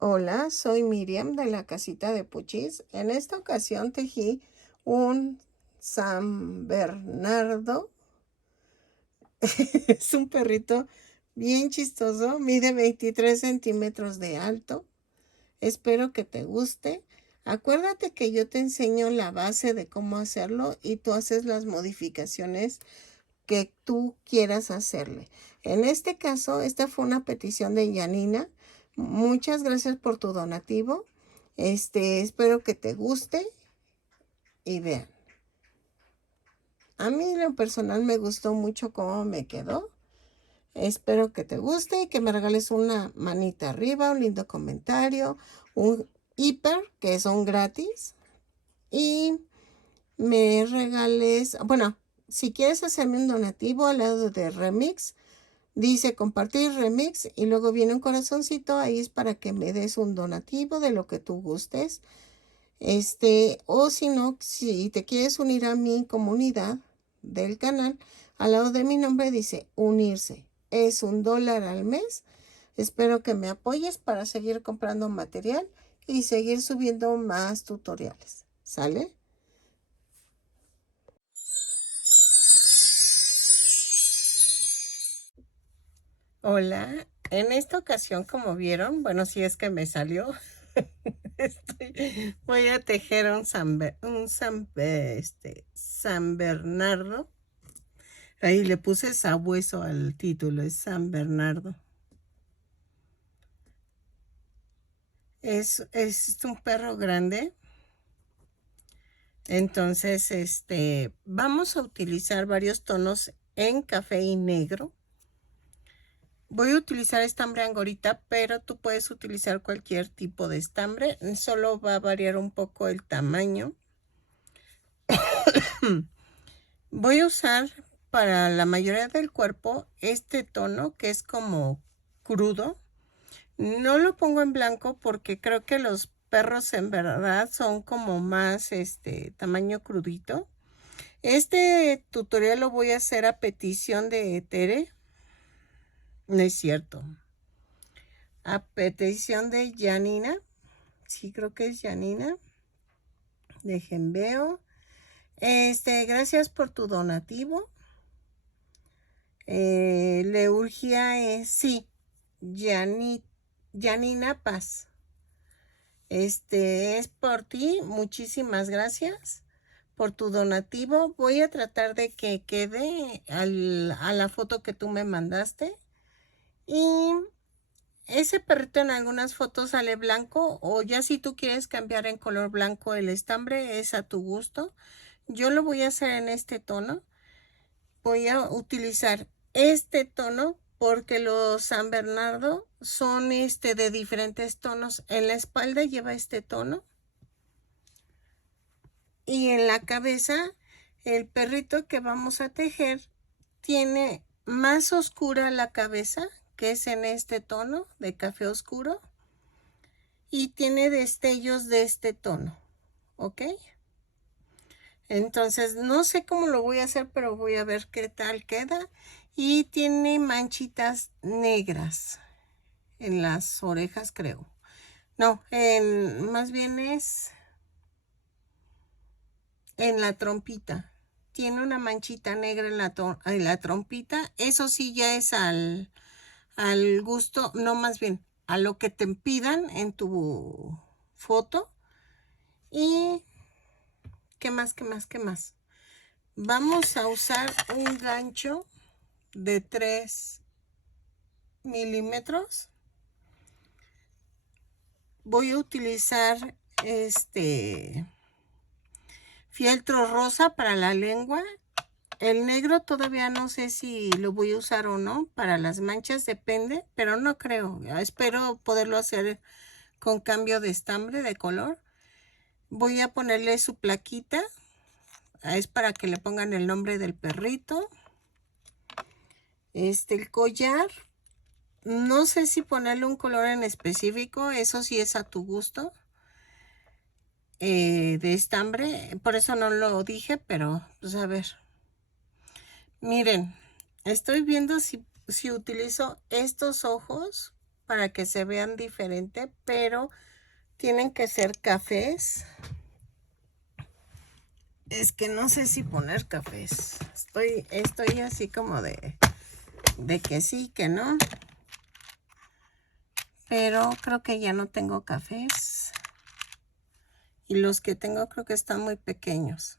Hola, soy Miriam de la casita de Puchis. En esta ocasión tejí un San Bernardo. Es un perrito bien chistoso, mide 23 centímetros de alto. Espero que te guste. Acuérdate que yo te enseño la base de cómo hacerlo y tú haces las modificaciones que tú quieras hacerle. En este caso, esta fue una petición de Yanina. Muchas gracias por tu donativo. Espero que te guste y vean. A mí en lo personal me gustó mucho cómo me quedó. Espero que te guste y que me regales una manita arriba, un lindo comentario, un hiper, que son gratis, y me regales, bueno, si quieres hacerme un donativo al lado de Remix, dice compartir remix y luego viene un corazoncito, ahí es para que me des un donativo de lo que tú gustes. O si no, si te quieres unir a mi comunidad del canal, al lado de mi nombre dice unirse. Es $1 al mes. Espero que me apoyes para seguir comprando material y seguir subiendo más tutoriales. ¿Sale? Hola, en esta ocasión, como vieron, bueno, si es que me salió, voy a tejer San Bernardo. Ahí le puse sabueso al título, es San Bernardo. Es un perro grande. Entonces, vamos a utilizar varios tonos en café y negro. Voy a utilizar estambre angorita, pero tú puedes utilizar cualquier tipo de estambre. Solo va a variar un poco el tamaño. Voy a usar para la mayoría del cuerpo este tono que es como crudo. No lo pongo en blanco porque creo que los perros en verdad son como más tamaño crudito. Este tutorial lo voy a hacer a petición de Tere. No es cierto. A petición de Janina. Sí, creo que es Janina. Dejen veo. Gracias por tu donativo. Le urgía, sí, Janina Paz. Es por ti. Muchísimas gracias por tu donativo. Voy a tratar de que quede a la foto que tú me mandaste. Y ese perrito en algunas fotos sale blanco, o ya si tú quieres cambiar en color blanco el estambre, es a tu gusto. Yo lo voy a hacer en este tono. Voy a utilizar este tono porque los San Bernardo son de diferentes tonos. En la espalda lleva este tono y en la cabeza el perrito que vamos a tejer tiene más oscura la cabeza, que es en este tono de café oscuro, y tiene destellos de este tono, ¿ok? Entonces no sé cómo lo voy a hacer, pero voy a ver qué tal queda. Y tiene manchitas negras en las orejas, creo. No, más bien es en la trompita. Tiene una manchita negra en la trompita. Eso sí ya es al gusto, no, más bien a lo que te pidan en tu foto. Y ¿qué más, qué más, qué más? Vamos a usar un gancho de 3 milímetros. Voy a utilizar fieltro rosa para la lengua. El negro todavía no sé si lo voy a usar o no. Para las manchas depende, pero no creo. Espero poderlo hacer con cambio de estambre de color. Voy a ponerle su plaquita. Es para que le pongan el nombre del perrito. El collar. No sé si ponerle un color en específico. Eso sí es a tu gusto. De estambre. Por eso no lo dije, pero pues a ver. Miren. Estoy viendo si utilizo estos ojos para que se vean diferente, pero tienen que ser cafés. Es que no sé si poner cafés. Estoy así como de que sí, que no. Pero creo que ya no tengo cafés. Y los que tengo creo que están muy pequeños.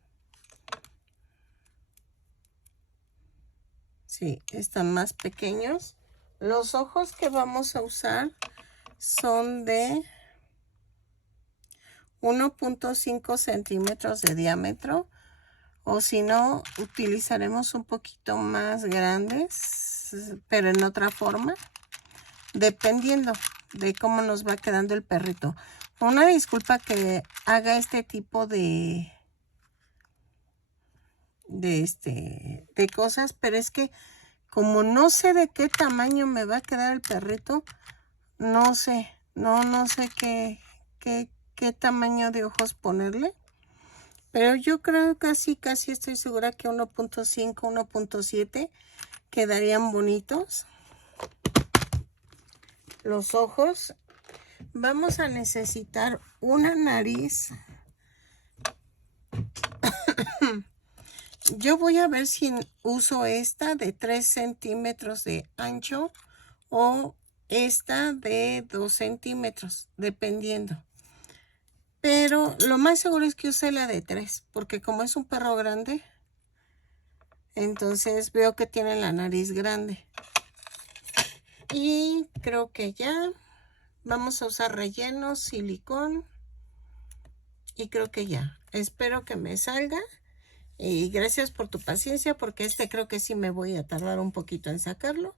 Sí, están más pequeños. Los ojos que vamos a usar son de 1.5 centímetros de diámetro. O si no, utilizaremos un poquito más grandes, pero en otra forma, dependiendo de cómo nos va quedando el perrito. Una disculpa que haga este tipo de cosas, pero es que como no sé de qué tamaño me va a quedar el perrito, no sé qué tamaño de ojos ponerle. Pero yo creo que casi estoy segura que 1.5, 1.7 quedarían bonitos. Los ojos. Vamos a necesitar una nariz. Yo voy a ver si uso esta de 3 centímetros de ancho o esta de 2 centímetros, dependiendo. Pero lo más seguro es que use la de 3, porque como es un perro grande, entonces veo que tiene la nariz grande. Y creo que ya vamos a usar relleno, silicón. Y creo que ya. Espero que me salga. Y gracias por tu paciencia, porque creo que sí me voy a tardar un poquito en sacarlo.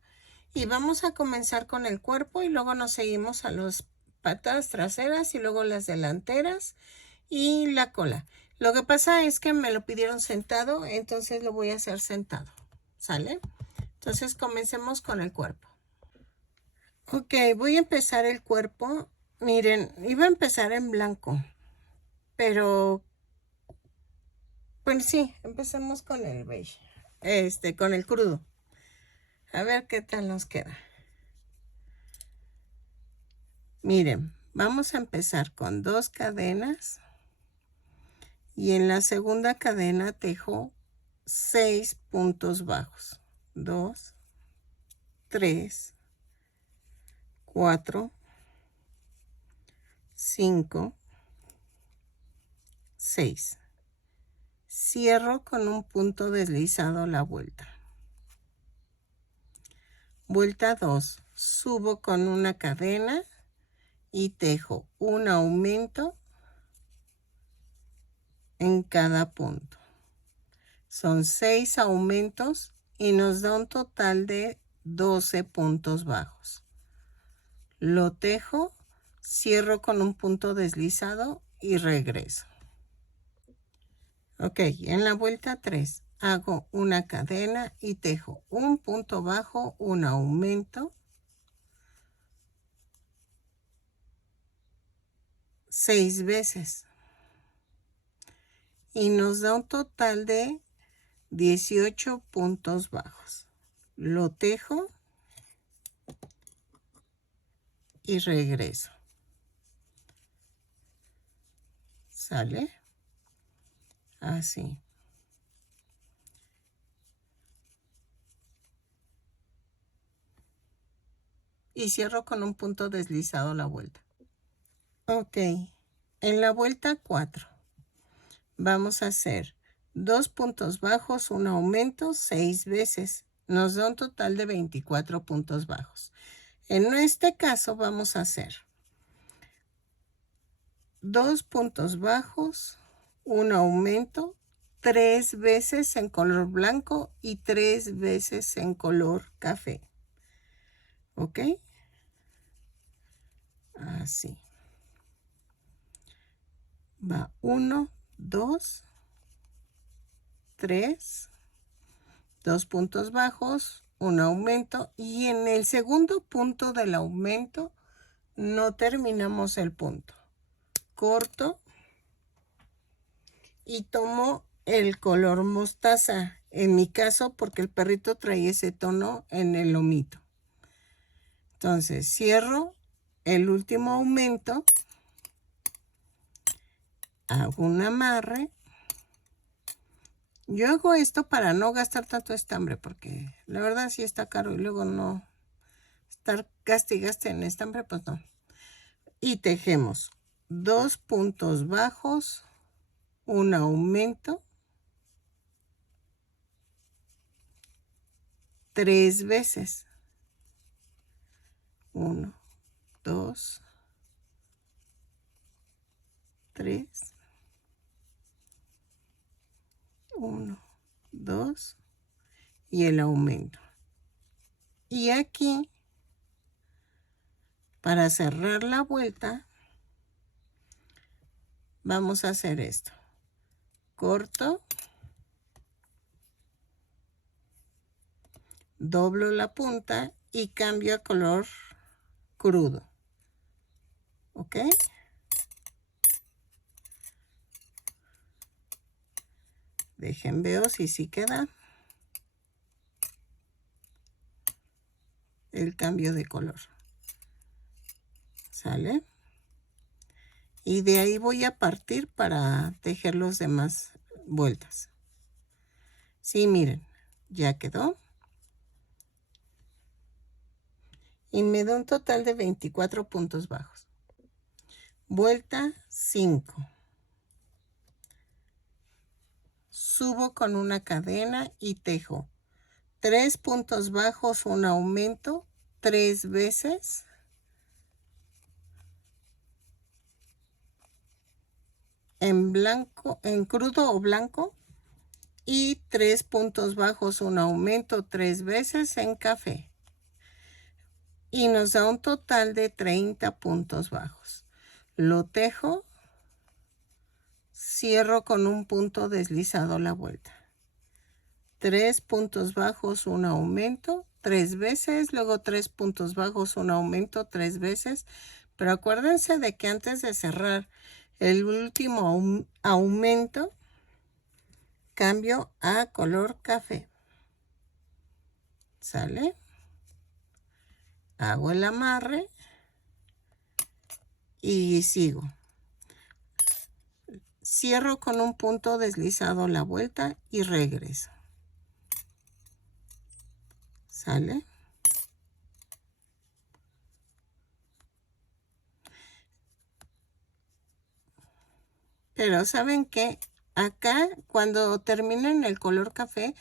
Y vamos a comenzar con el cuerpo y luego nos seguimos a las patas traseras y luego las delanteras y la cola. Lo que pasa es que me lo pidieron sentado, entonces lo voy a hacer sentado. ¿Sale? Entonces comencemos con el cuerpo. Ok, voy a empezar el cuerpo. Miren, iba a empezar en blanco, pero pues sí, empecemos con el beige. Con el crudo. A ver qué tal nos queda. Miren, vamos a empezar con 2 cadenas. Y en la segunda cadena tejo 6 puntos bajos. 2, 3, 4, 5, 6. Cierro con un punto deslizado la vuelta. Vuelta 2. Subo con una cadena y tejo un aumento en cada punto. Son 6 aumentos y nos da un total de 12 puntos bajos. Lo tejo, cierro con un punto deslizado y regreso. Ok, en la vuelta 3 hago una cadena y tejo un punto bajo, un aumento, 6 veces. Y nos da un total de 18 puntos bajos. Lo tejo y regreso. ¿Sale? Así. Y cierro con un punto deslizado la vuelta. Ok. En la vuelta 4 vamos a hacer 2 puntos bajos, un aumento 6 veces. Nos da un total de 24 puntos bajos. En este caso vamos a hacer 2 puntos bajos, un aumento 3 veces en color blanco y 3 veces en color café. ¿Ok? Así. Va 1, 2, 3, 2 puntos bajos, un aumento, y en el segundo punto del aumento no terminamos el punto. Corto y tomo el color mostaza, en mi caso porque el perrito trae ese tono en el lomito. Entonces cierro el último aumento, hago un amarre. Yo hago esto para no gastar tanto estambre, porque la verdad sí está caro y luego no estar gaste y gaste en estambre, pues no. Y tejemos 2 puntos bajos, un aumento, 3 veces. 1, 2, 3. 1, 2 y el aumento. Y aquí, para cerrar la vuelta, vamos a hacer esto. Corto, doblo la punta y cambio a color crudo. ¿Ok? Dejen veo si sí queda el cambio de color. ¿Sale? Y de ahí voy a partir para tejer los demás vueltas. Sí, miren, ya quedó. Y me da un total de 24 puntos bajos. Vuelta 5. Subo con una cadena y tejo 3 puntos bajos, un aumento, 3 veces. En blanco, en crudo o blanco. Y 3 puntos bajos, un aumento, 3 veces en café. Y nos da un total de 30 puntos bajos. Lo tejo, cierro con un punto deslizado la vuelta. 3 puntos bajos, un aumento, 3 veces, luego 3 puntos bajos, un aumento, 3 veces. Pero acuérdense de que antes de cerrar el último aumento, cambio a color café. ¿Sale? Hago el amarre y sigo. Cierro con un punto deslizado la vuelta y regreso. ¿Sale? Pero ¿saben qué? Acá, cuando terminen el color café,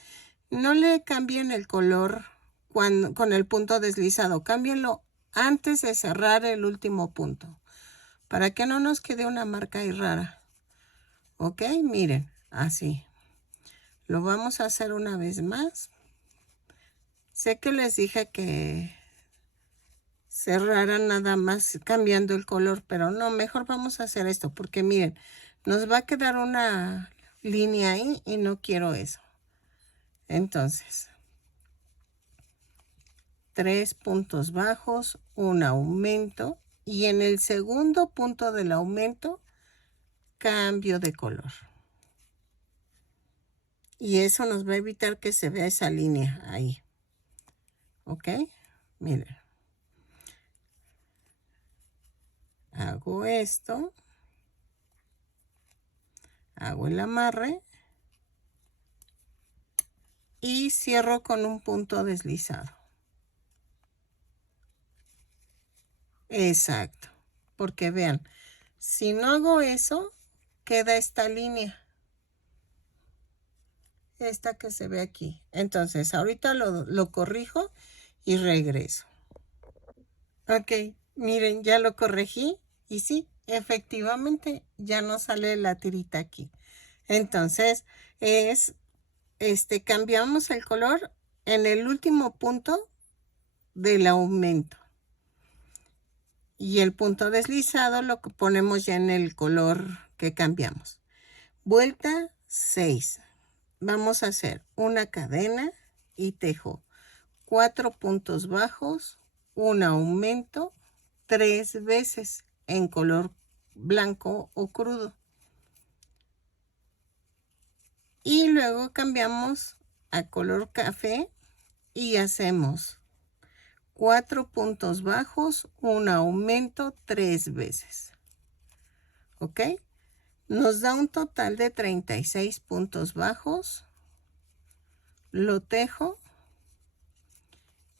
no le cambien el color con el punto deslizado. Cámbienlo antes de cerrar el último punto, para que no nos quede una marca ahí rara. ¿Ok? Miren, así. Lo vamos a hacer una vez más. Sé que les dije que cerraran nada más cambiando el color, pero no, mejor vamos a hacer esto, porque miren, nos va a quedar una línea ahí y no quiero eso. Entonces, 3 puntos bajos, un aumento, y en el segundo punto del aumento, cambio de color. Y eso nos va a evitar que se vea esa línea ahí. ¿Ok? Miren. Hago esto. Hago el amarre. Y cierro con un punto deslizado. Exacto. Porque vean, si no hago eso, queda esta línea. Esta que se ve aquí. Entonces, ahorita lo corrijo y regreso. Ok, miren, ya lo corregí y sí, efectivamente ya no sale la tirita aquí. Entonces, cambiamos el color en el último punto del aumento. Y el punto deslizado lo ponemos ya en el color que cambiamos. Vuelta 6. Vamos a hacer una cadena y tejo 4 puntos bajos, un aumento, 3 veces en color blanco o crudo. Y luego cambiamos a color café y hacemos 4 puntos bajos, un aumento 3 veces. ¿Ok? Nos da un total de 36 puntos bajos. Lo tejo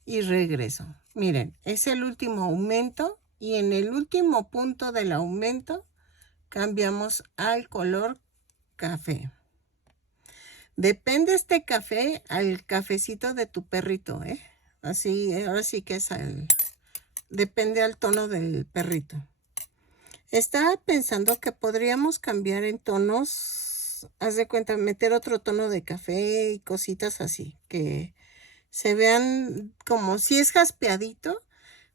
y regreso. Miren, es el último aumento y en el último punto del aumento cambiamos al color café. Depende este café al cafecito de tu perrito, ¿eh? Así, ahora sí que es depende al tono del perrito. Estaba pensando que podríamos cambiar en tonos, haz de cuenta, meter otro tono de café y cositas así, que se vean como si es jaspeadito,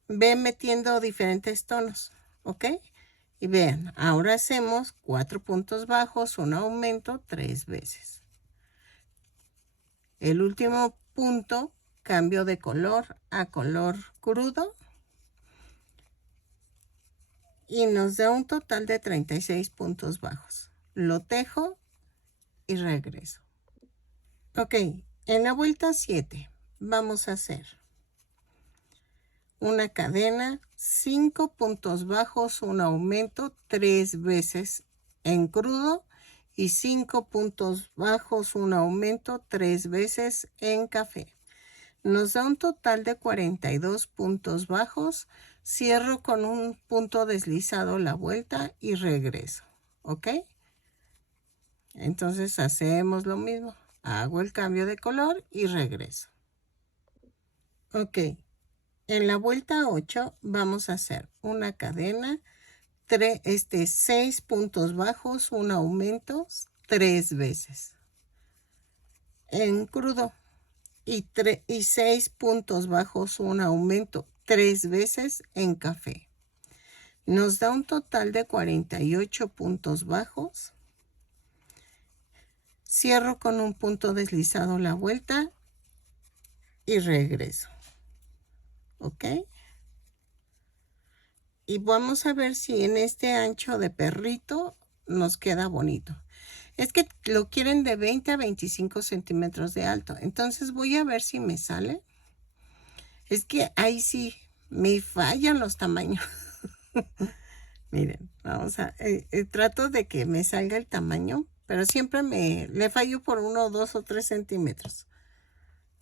ve metiendo diferentes tonos, ¿ok? Y vean, ahora hacemos 4 puntos bajos, un aumento 3 veces. El último punto, cambio de color a color crudo. Y nos da un total de 36 puntos bajos. Lo tejo y regreso. Ok, en la vuelta 7 vamos a hacer una cadena, 5 puntos bajos, un aumento 3 veces en crudo y 5 puntos bajos, un aumento 3 veces en café. Nos da un total de 42 puntos bajos. Cierro con un punto deslizado la vuelta y regreso. ¿Ok? Entonces hacemos lo mismo. Hago el cambio de color y regreso. Ok. En la vuelta 8 vamos a hacer una cadena, 6 puntos bajos, un aumento 3 veces. En crudo. Y 6 puntos bajos, un aumento 3 veces en café. Nos da un total de 48 puntos bajos. Cierro con un punto deslizado la vuelta y regreso. ¿Ok? Y vamos a ver si en este ancho de perrito nos queda bonito. Es que lo quieren de 20 a 25 centímetros de alto. Entonces voy a ver si me sale. Es que ahí sí me fallan los tamaños. Miren, vamos a... trato de que me salga el tamaño, pero siempre le fallo por 1, 2 o 3 centímetros.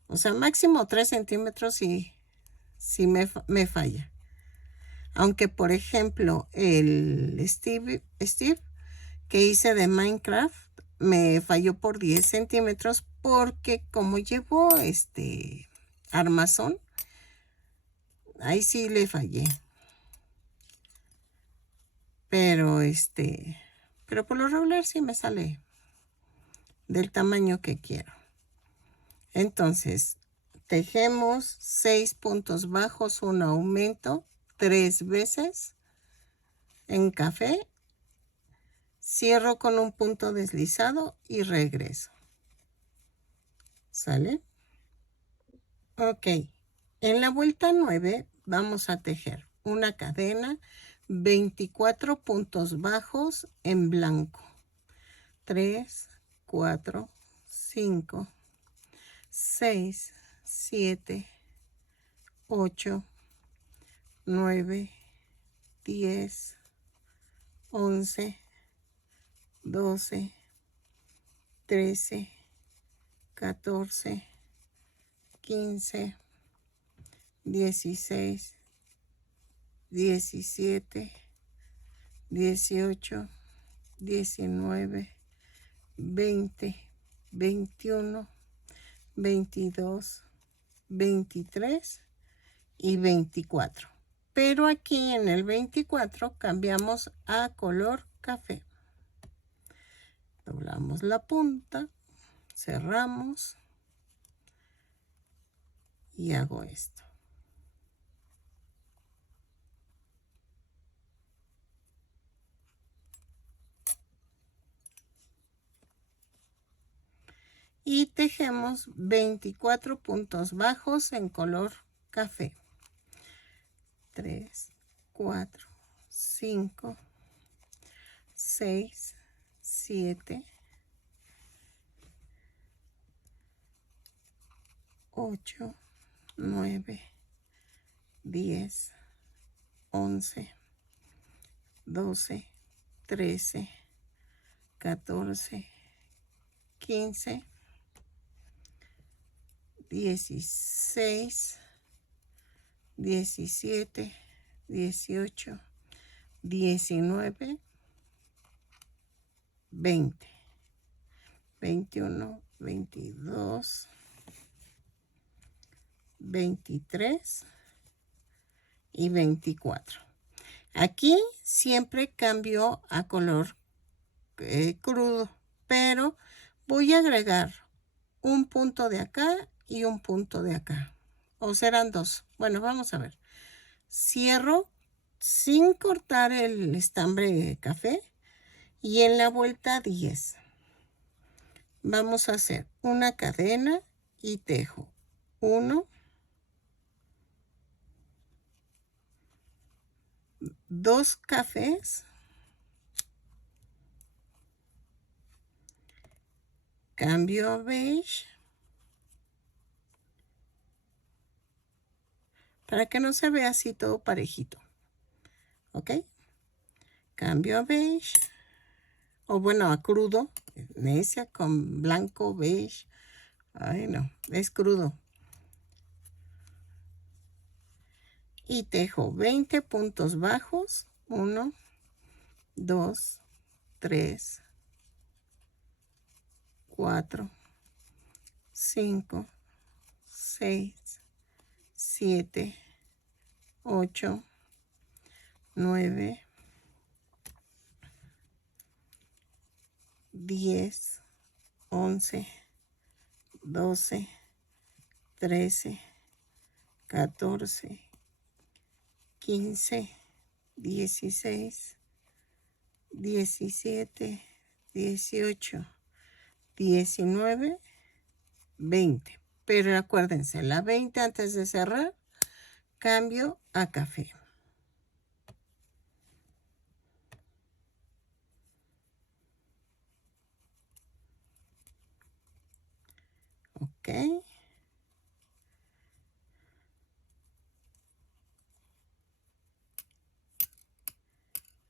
O sea, máximo 3 centímetros y sí me falla. Aunque, por ejemplo, el Steve que hice de Minecraft me falló por 10 centímetros porque como llevo armazón, ahí sí le fallé. Pero pero por lo regular sí me sale del tamaño que quiero. Entonces, tejemos 6 puntos bajos, un aumento 3 veces en café. Cierro con un punto deslizado y regreso. ¿Sale? Ok. En la vuelta 9 vamos a tejer una cadena, 24 puntos bajos en blanco. 3, 4, 5, 6, 7, 8, 9, 10, 11, 12, 13, 14, 15, 16, 17, 18, 19, 20, 21, 22, 23 y 24. Pero aquí en el 24 cambiamos a color café. Doblamos la punta, cerramos y hago esto. Y tejemos 24 puntos bajos en color café. 3, 4, 5, 6, 7, 8, 9, 10, 11, 12, 13, 14, 15, 16, 17, 18, 19, 20, 21, 22, 23 y 24. Aquí siempre cambio a color crudo, pero voy a agregar un punto de acá y un punto de acá. O serán dos. Bueno, vamos a ver. Cierro sin cortar el estambre de café y en la vuelta 10. Vamos a hacer una cadena y tejo 1, 2 cafés, cambio a beige, para que no se vea así todo parejito, ¿ok? Cambio a beige, o bueno, a crudo, necia con blanco, beige, ay no, es crudo. Y tejo 20 puntos bajos, 1, 2, 3, 4, 5, 6, 7, 8, 9, 10, 11, 12, 13, 14, 15, 16, 17, 18, 19, 20. Pero acuérdense, la 20 antes de cerrar, cambio a café. Ok.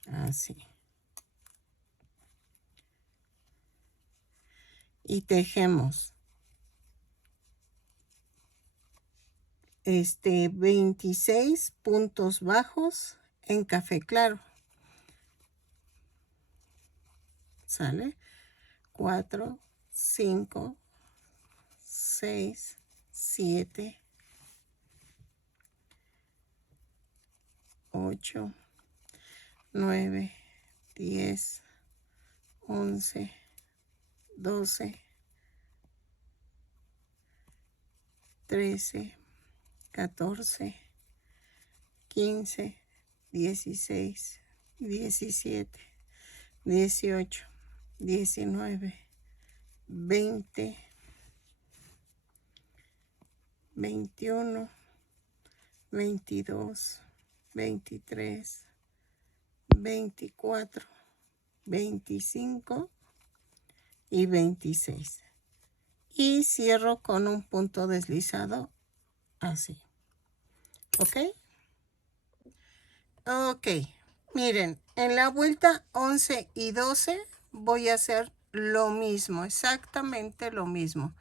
Así. Y tejemos 26 puntos bajos en café claro. ¿Sale? 4, 5, 6, 7, 8, 9, 10, 11, 12, 13, 14, 15, 16, 17, 18, 19, 20, 21, 22, 23, 24, 25 y 26. Y cierro con un punto deslizado así. ¿Ok? Ok. Miren, en la vuelta 11 y 12 voy a hacer lo mismo, exactamente lo mismo.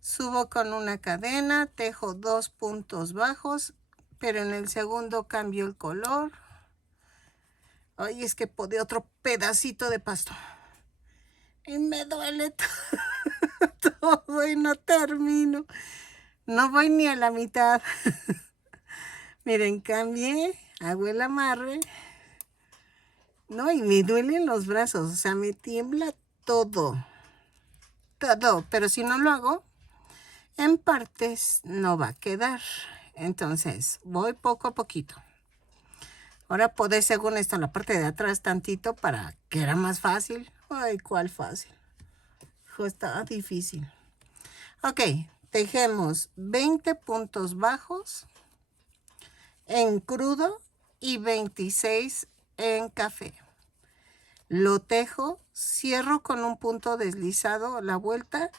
Subo con una cadena, tejo 2 puntos bajos, pero en el segundo cambio el color. Ay, es que podé otro pedacito de pasto. Y me duele todo y no termino. No voy ni a la mitad. Miren, cambié, hago el amarre. No, y me duelen los brazos, o sea, me tiembla todo. Todo, pero si no lo hago, en partes no va a quedar. Entonces, voy poco a poquito. Ahora podés, según esto, la parte de atrás tantito para que era más fácil. Ay, ¿cuál fácil? Está difícil. Ok, tejemos 20 puntos bajos en crudo y 26 en café. Lo tejo, cierro con un punto deslizado la vuelta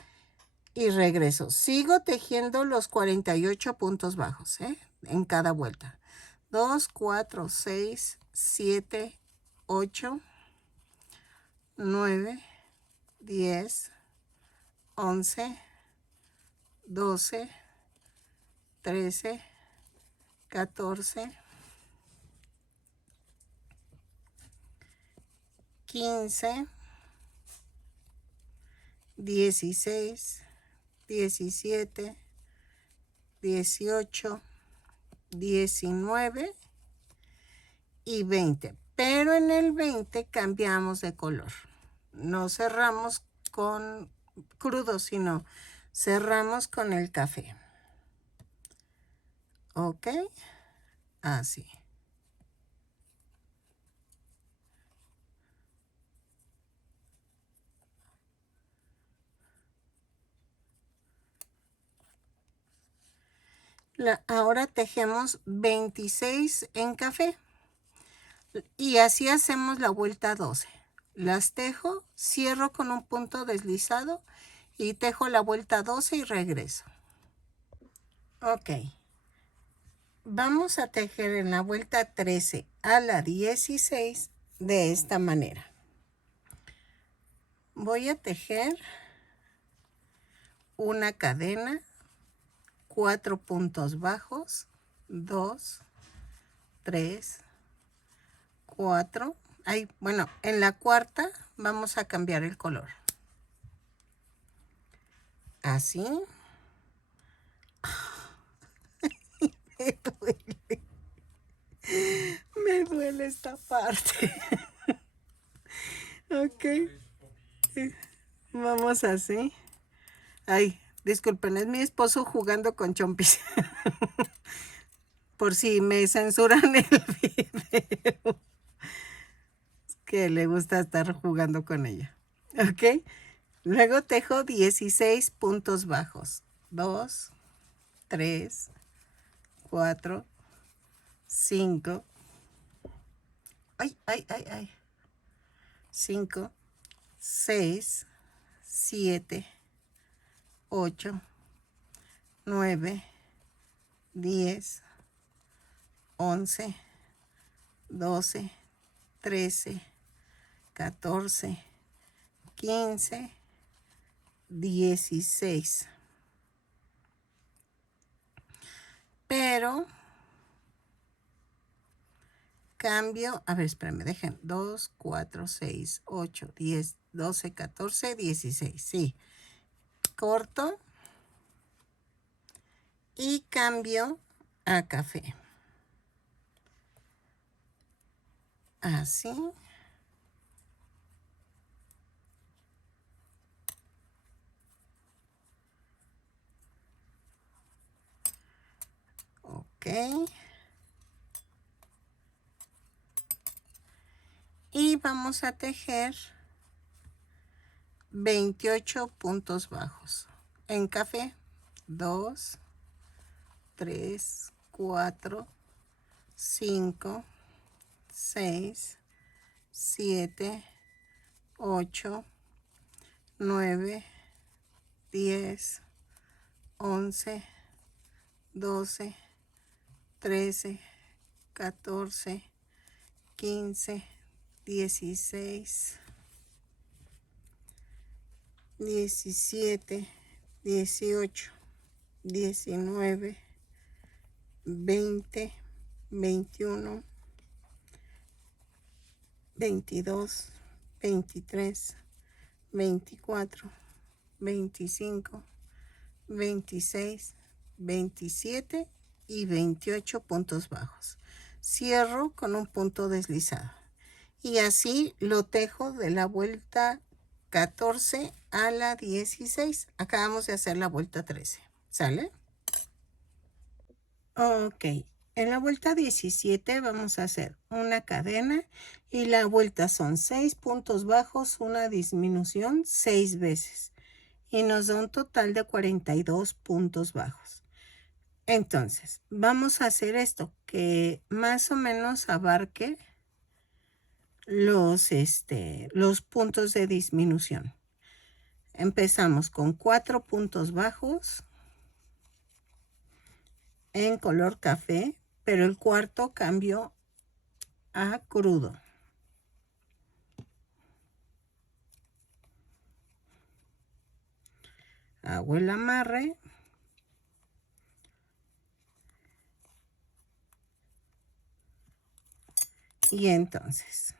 y regreso. Sigo tejiendo los 48 puntos bajos en cada vuelta. 2, 4, 6, 7, 8, 9, 10, 11, 12, 13, 14, 15, 16, 17, 18, 19 y 20. Pero en el 20 cambiamos de color. No cerramos con crudo, sino cerramos con el café. ¿Ok? Así. Ahora tejemos 26 en café. Y así hacemos la vuelta 12. Las tejo, cierro con un punto deslizado y tejo la vuelta 12 y regreso. Ok. Vamos a tejer en la vuelta 13 a la 16 de esta manera. Voy a tejer una cadena, 4 puntos bajos, 2, 3, 4. Bueno, en la cuarta vamos a cambiar el color. Así. Me duele. Me duele esta parte. Ok. Vamos así. Ay, disculpen, es mi esposo jugando con chompis. Por si me censuran el video. Es que le gusta estar jugando con ella. Ok. Luego tejo 16 puntos bajos. 2, 3, 4, 5. Ay. 5, 6, 7, 8, 9, 10, 11, 12, 13, 14, 15, 16. Pero cambio, a ver, espérame, dejen, 2, 4, 6, 8, 10, 12, 14, 16, sí. Corto y cambio a café. Así. Ok. Y vamos a tejer 28 puntos bajos. En café, 2, 3, 4, 5, 6, 7, 8, 9, 10, 11, 12, 13, 14, 15, 16, 17, 18, 19, 20, 21, 22, 23, 24, 25, 26, 27 y 28 puntos bajos. Cierro con un punto deslizado. Y así lo tejo de la vuelta 14 a la 16. Acabamos de hacer la vuelta 13. ¿Sale? Ok. En la vuelta 17 vamos a hacer una cadena y la vuelta son 6 puntos bajos, una disminución 6 veces. Y nos da un total de 42 puntos bajos. Entonces, vamos a hacer esto que más o menos abarque los puntos de disminución. Empezamos con 4 puntos bajos en color café, pero el cuarto cambio a crudo. Hago el amarre. Y entonces,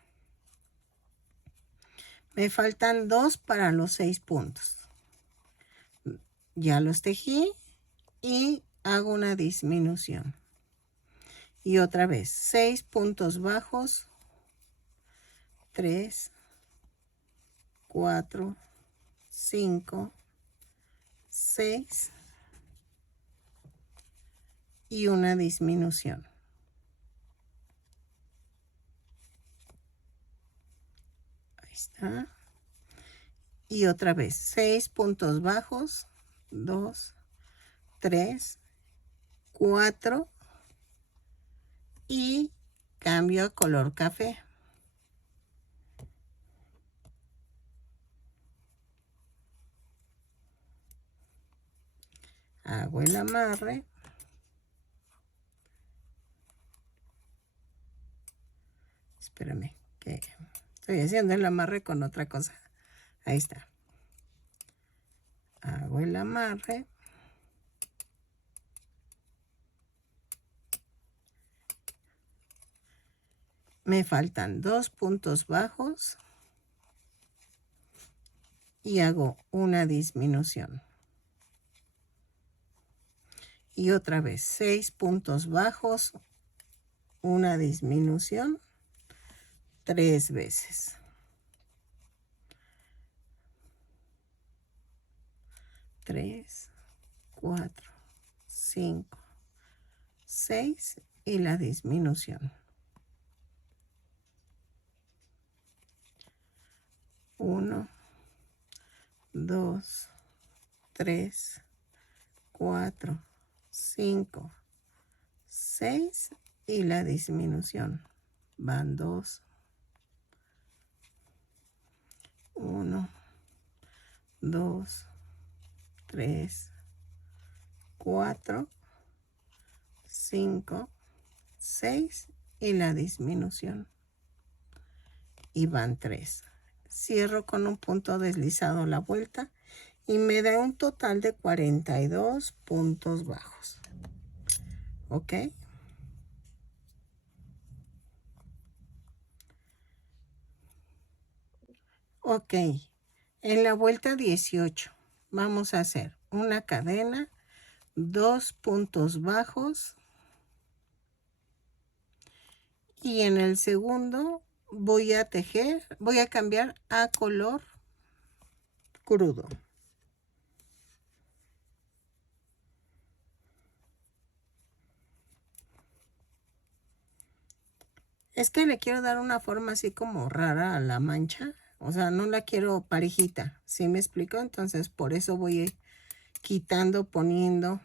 me faltan 2 para los 6 puntos. Ya los tejí y hago una disminución. Y otra vez, 6 puntos bajos, 3, 4, 5, 6 y una disminución. Ahí está. Y otra vez, 6 puntos bajos, 2, 3, 4 y cambio a color café. Hago el amarre. Espérame, que estoy haciendo el amarre con otra cosa. Ahí está. Hago el amarre. Me faltan 2 puntos bajos y hago una disminución. Y otra vez 6 puntos bajos, una disminución, 3 veces. 3, 4, 5, 6 y la disminución. 1, 2, 3, 4, 5, 6 y la disminución. Van 2, 1, 2, 3, 4, 5, 6 y la disminución. Y van 3. Cierro con un punto deslizado la vuelta y me da un total de 42 puntos bajos. ¿Ok? Ok. En la vuelta 18 vamos a hacer una cadena, 2 puntos bajos y en el segundo voy a tejer, voy a cambiar a color crudo. Es que le quiero dar una forma así como rara a la mancha. O sea, no la quiero parejita. ¿Sí me explico? Entonces, por eso voy quitando, poniendo.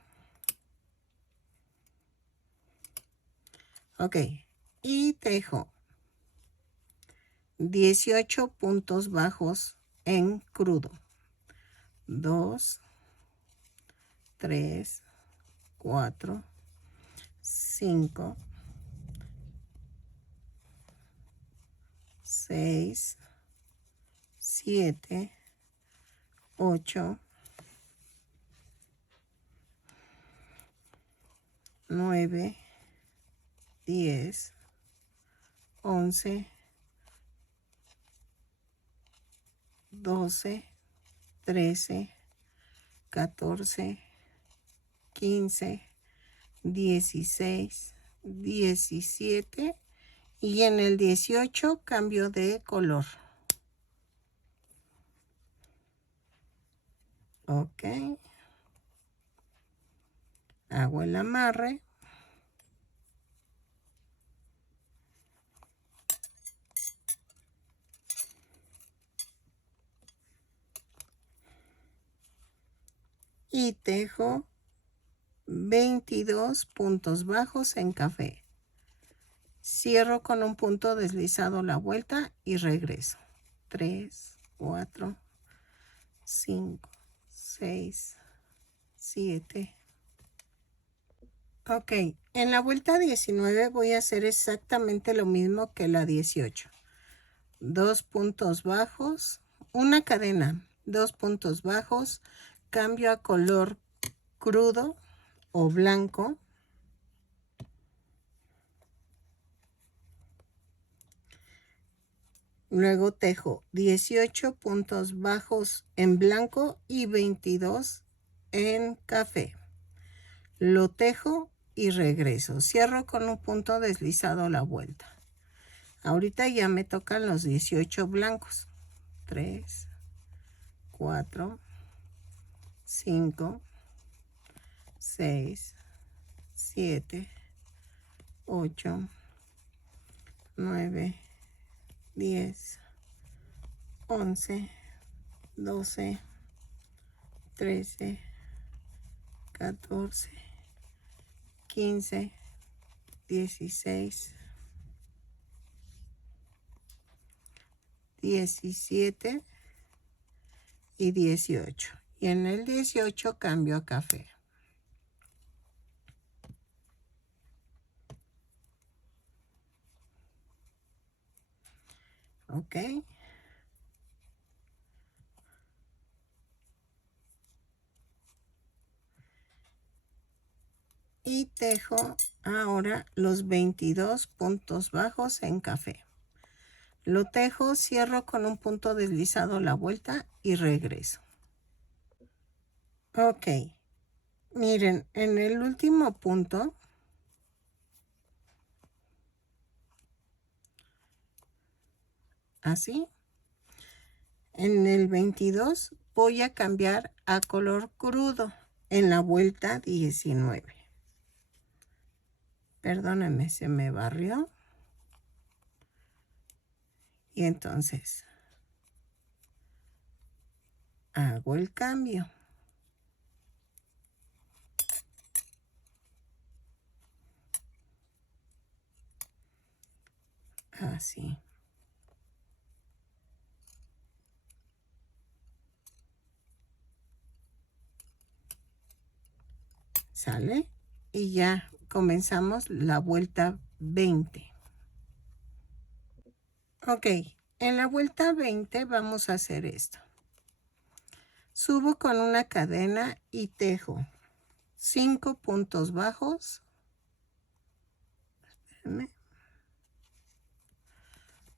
Ok. Y tejo 18 puntos bajos en crudo. 2, 3, 4, 5, 6, 7, 8, 9, 10, 11, 12, 13, 14, 15, 16, 17 y en el 18 cambio de color. Ok. Hago el amarre. Y tejo 22 puntos bajos en café. Cierro con un punto deslizado la vuelta y regreso. 3, 4, 5, 6, 7, Ok, en la vuelta 19 voy a hacer exactamente lo mismo que la 18. 2 puntos bajos, una cadena, 2 puntos bajos, cambio a color crudo o blanco. Luego tejo 18 puntos bajos en blanco y 22 en café. Lo tejo y regreso. Cierro con un punto deslizado la vuelta. Ahorita ya me tocan los 18 blancos. 3, 4, 5, 6, 7, 8, 9, 10, 11, 12, 13, 14, 15, 16, 17 y 18. Y en el 18 cambio a café. Ok. Y tejo ahora los 22 puntos bajos en café. Lo tejo, cierro con un punto deslizado la vuelta y regreso. Ok. Miren, en el último punto, así, en el 22 voy a cambiar a color crudo en la vuelta 19. Perdónenme, se me barrió. Y entonces hago el cambio. Así. ¿Sale? Y ya comenzamos la vuelta 20. Ok, en la vuelta 20 vamos a hacer esto. Subo con una cadena y tejo 5 puntos bajos. Espérenme.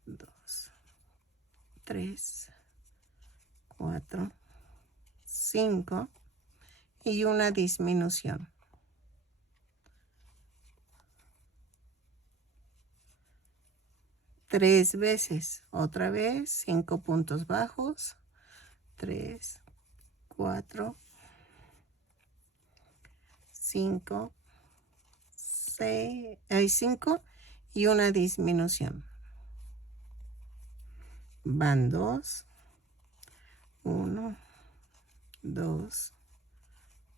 2, 3, 4, 5 y una disminución. Tres veces, otra vez, 5 puntos bajos, 3, 4, 5, 6, hay 5 y una disminución. Van 2, 1, 2,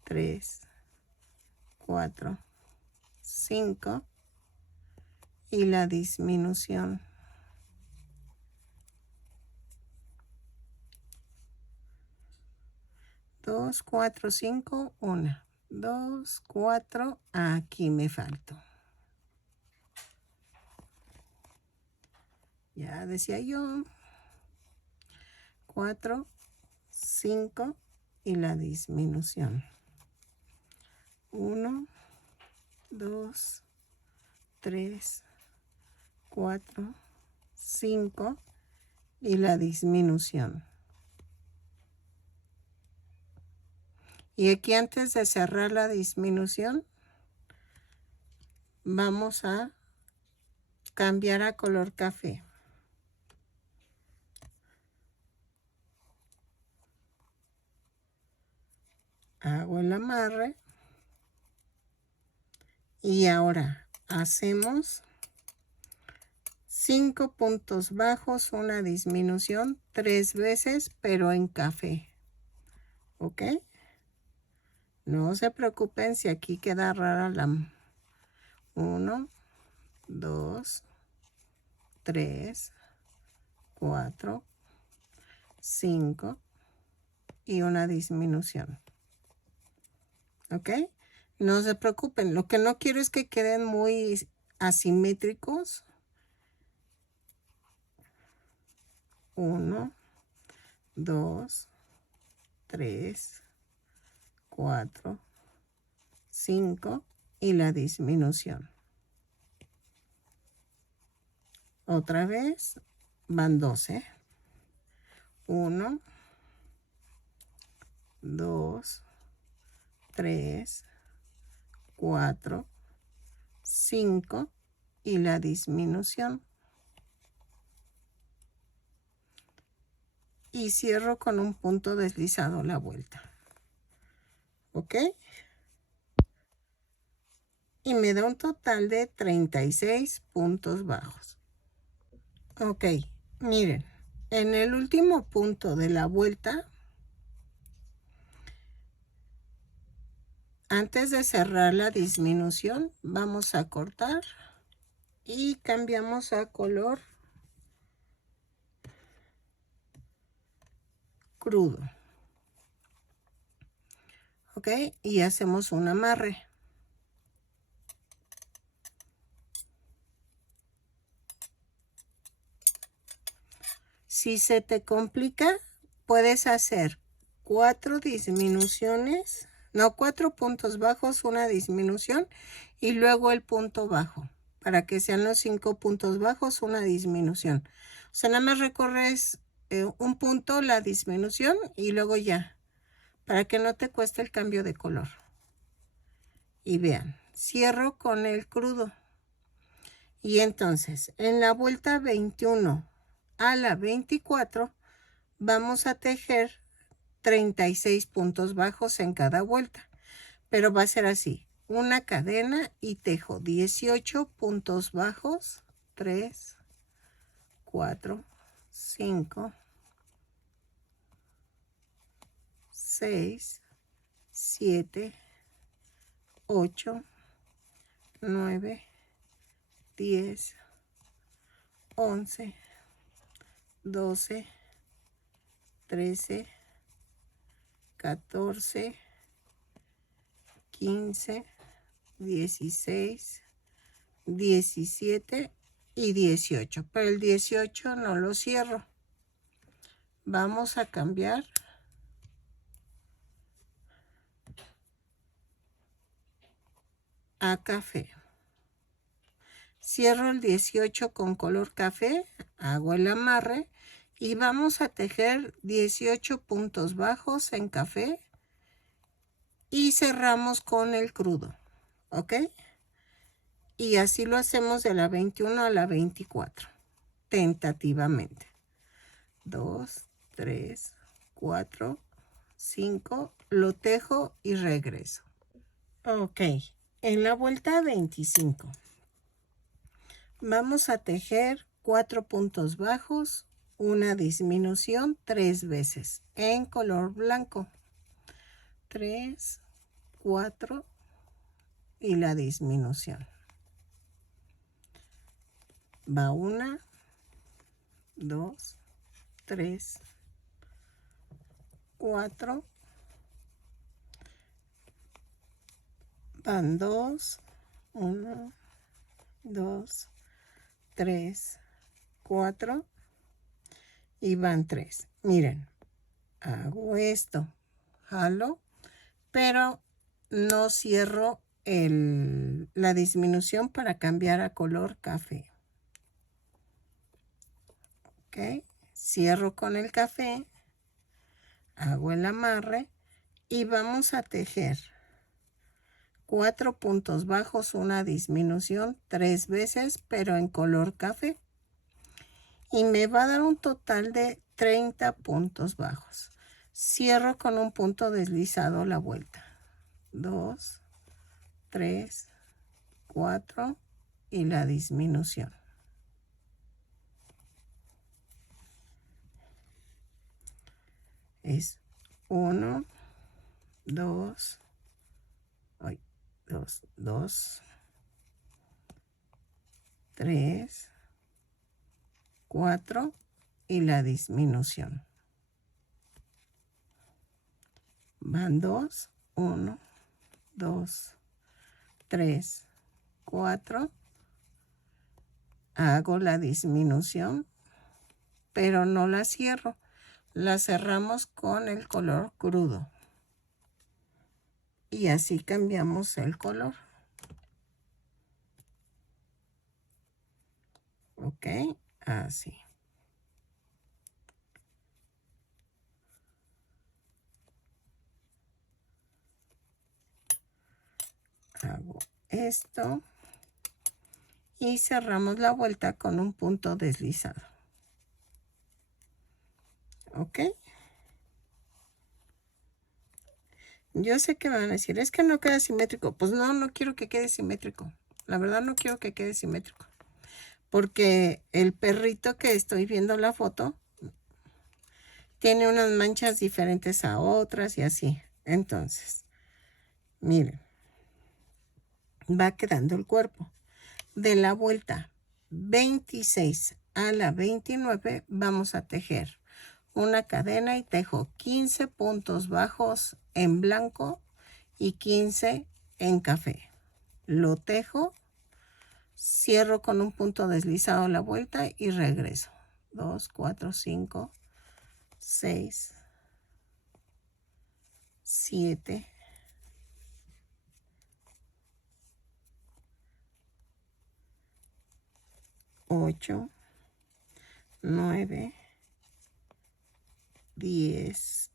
3, 4, 5 y la disminución. 2, 4, 5, 1, 2, 4, aquí me faltó. Ya decía yo. 4, 5 y la disminución. 1, 2, 3, 4, 5 y la disminución. Y aquí antes de cerrar la disminución, vamos a cambiar a color café. Hago el amarre. Y ahora hacemos 5 puntos bajos, una disminución 3 veces, pero en café. ¿Ok? No se preocupen si aquí queda rara la 1, 2, 3, 4, 5 y una disminución. ¿Ok? No se preocupen, lo que no quiero es que queden muy asimétricos. 1, 2, 3, 4, 5 y la disminución. Otra vez van 12. 1, 2, 3, 4, 5 y la disminución. Y cierro con un punto deslizado la vuelta. ¿Ok? Y me da un total de 36 puntos bajos. Ok, miren, en el último punto de la vuelta, antes de cerrar la disminución, vamos a cortar y cambiamos a color crudo. Ok, y hacemos un amarre. Si se te complica, puedes hacer 4 disminuciones, no, 4 puntos bajos, una disminución y luego el punto bajo, para que sean los 5 puntos bajos, una disminución. O sea, nada más recorres un punto, la disminución y luego ya, para que no te cueste el cambio de color. Y vean, cierro con el crudo. Y entonces, en la vuelta 21 a la 24, vamos a tejer 36 puntos bajos en cada vuelta. Pero va a ser así, una cadena y tejo 18 puntos bajos. 3, 4, 5, 6, 7, 8, 9, 10, 11, 12, 13, 14, 15, 16, 17 y 18. Pero el 18 no lo cierro. Vamos a cambiar a café. Cierro el 18 con color café, hago el amarre y vamos a tejer 18 puntos bajos en café y cerramos con el crudo, ¿ok? Y así lo hacemos de la 21 a la 24, tentativamente. 2, 3, 4, 5, lo tejo y regreso. Ok, en la vuelta 25 vamos a tejer 4 puntos bajos, una disminución 3 veces en color blanco. 3, 4 y la disminución. Va 1, 2, 3, 4, van 2, 1, 2, 3, 4 y van 3. Miren, hago esto, jalo, pero no cierro la disminución para cambiar a color café. Ok, cierro con el café, hago el amarre y vamos a tejer 4 puntos bajos, una disminución 3 veces, pero en color café. Y me va a dar un total de 30 puntos bajos. Cierro con un punto deslizado la vuelta. 2, 3, 4 y la disminución. Es 1, 2, 2, 3, 4 y la disminución. Van 2, 1, 2, 3, 4. Hago la disminución, pero no la cierro. La cerramos con el color crudo. Y así cambiamos el color. Ok, así. Hago esto y cerramos la vuelta con un punto deslizado. Ok. Yo sé que van a decir, es que no queda simétrico. Pues no, no quiero que quede simétrico. La verdad no quiero que quede simétrico. Porque el perrito que estoy viendo la foto tiene unas manchas diferentes a otras y así. Entonces, miren, va quedando el cuerpo. De la vuelta 26 a la 29 vamos a tejer una cadena y tejo 15 puntos bajos en blanco y 15 en café. Lo tejo, cierro con un punto deslizado la vuelta y regreso. 2, 4, 5, 6, 7, 8, 9, 10,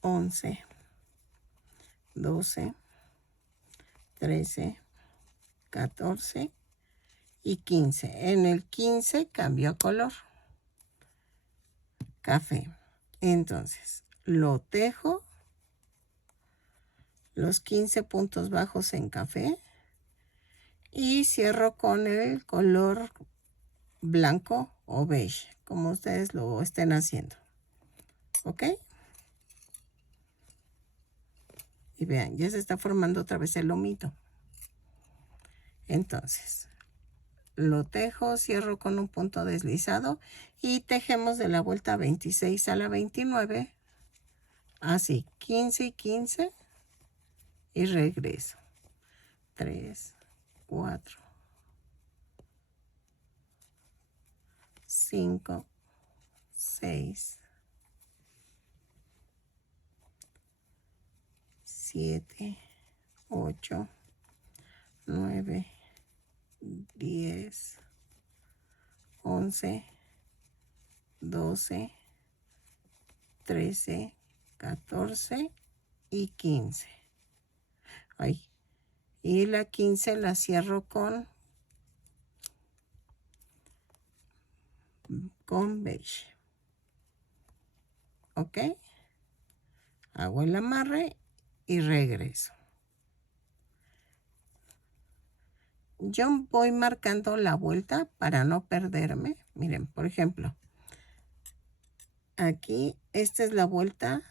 11, 12, 13, 14 y 15. En el 15 cambió color. Café. Entonces, lo tejo. Los 15 puntos bajos en café. Y cierro con el color blanco o beige, como ustedes lo estén haciendo. ¿Ok? Y vean, ya se está formando otra vez el lomito. Entonces, lo tejo, cierro con un punto deslizado y tejemos de la vuelta 26 a la 29. Así, 15 y 15 y regreso. 3, 4, 5, 6, 7, 8, 9, 10, 11, 12, 13, 14 y 15. Ay, y la 15 la cierro con beige. ¿Ok? Hago el amarre y regreso. Yo voy marcando la vuelta para no perderme. Miren, por ejemplo, aquí esta es la vuelta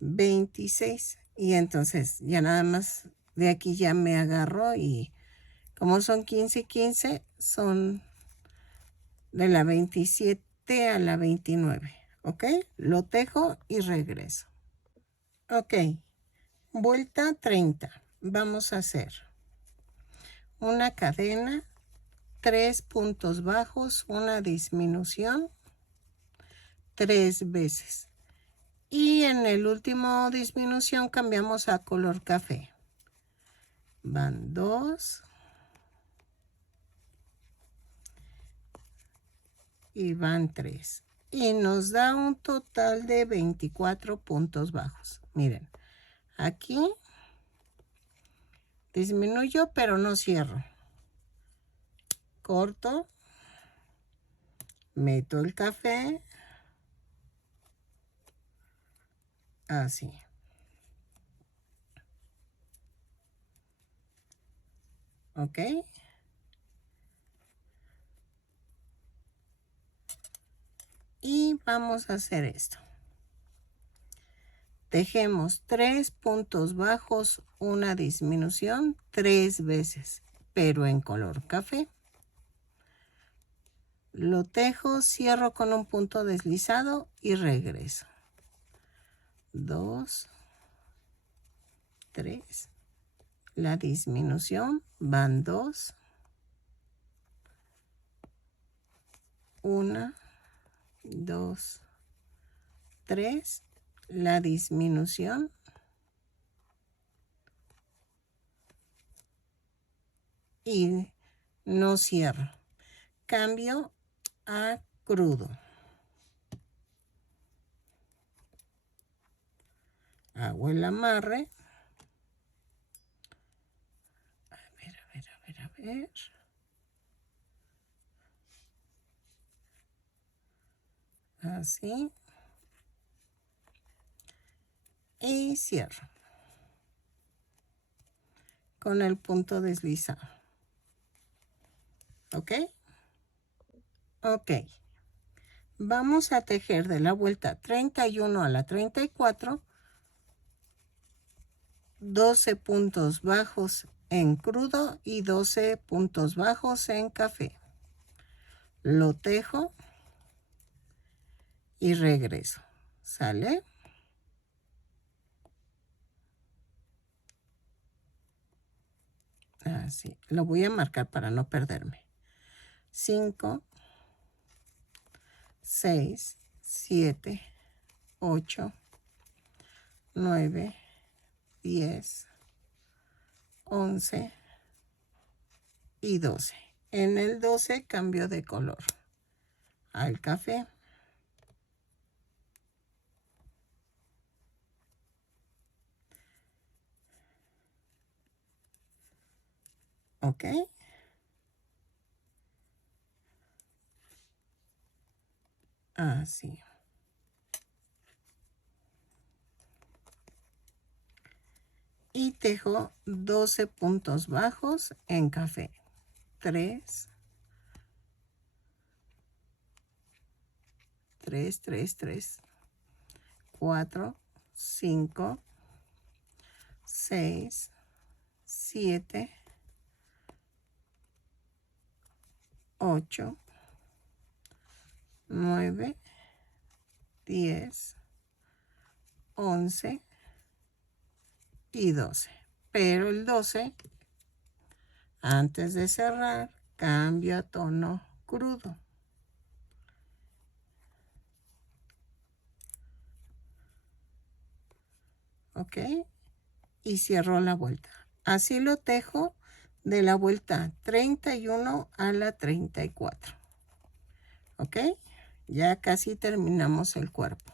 26 y entonces ya nada más de aquí ya me agarro y como son 15 y 15 son de la 27 a la 29. ¿Ok? Lo tejo y regreso. Ok, vuelta 30. Vamos a hacer una cadena, 3 puntos bajos, una disminución 3 veces. Y en el último disminución cambiamos a color café. Van 2. Y van 3. Y nos da un total de 24 puntos bajos. Miren, aquí disminuyo, pero no cierro. Corto. Meto el café. Así. ¿Ok? Y vamos a hacer esto. Tejemos 3 puntos bajos, una disminución 3 veces, pero en color café. Lo tejo, cierro con un punto deslizado y regreso. 2, 3, la disminución, van 2, 1, 2, 3, la disminución, y no cierro. Cambio a crudo. Hago el amarre. A ver. Así. Y cierro. Con el punto deslizado. ¿Ok? Ok. Vamos a tejer de la vuelta 31 a la 34, 12 puntos bajos en crudo y 12 puntos bajos en café. Lo tejo y regreso. ¿Sale? Así. Lo voy a marcar para no perderme. 5, 6, 7, 8, 9, 10, 11 y 12. En el 12 cambio de color al café. ¿Ok? Así. Y tejo 12 puntos bajos en café. 3, 3, 3, 3, 4, 5, 6, 7, 8, 9, 10, 11 y 12. Pero el 12, antes de cerrar, cambio a tono crudo. ¿Ok? Y cierro la vuelta. Así lo tejo de la vuelta 31 a la 34. ¿Ok? Ya casi terminamos el cuerpo.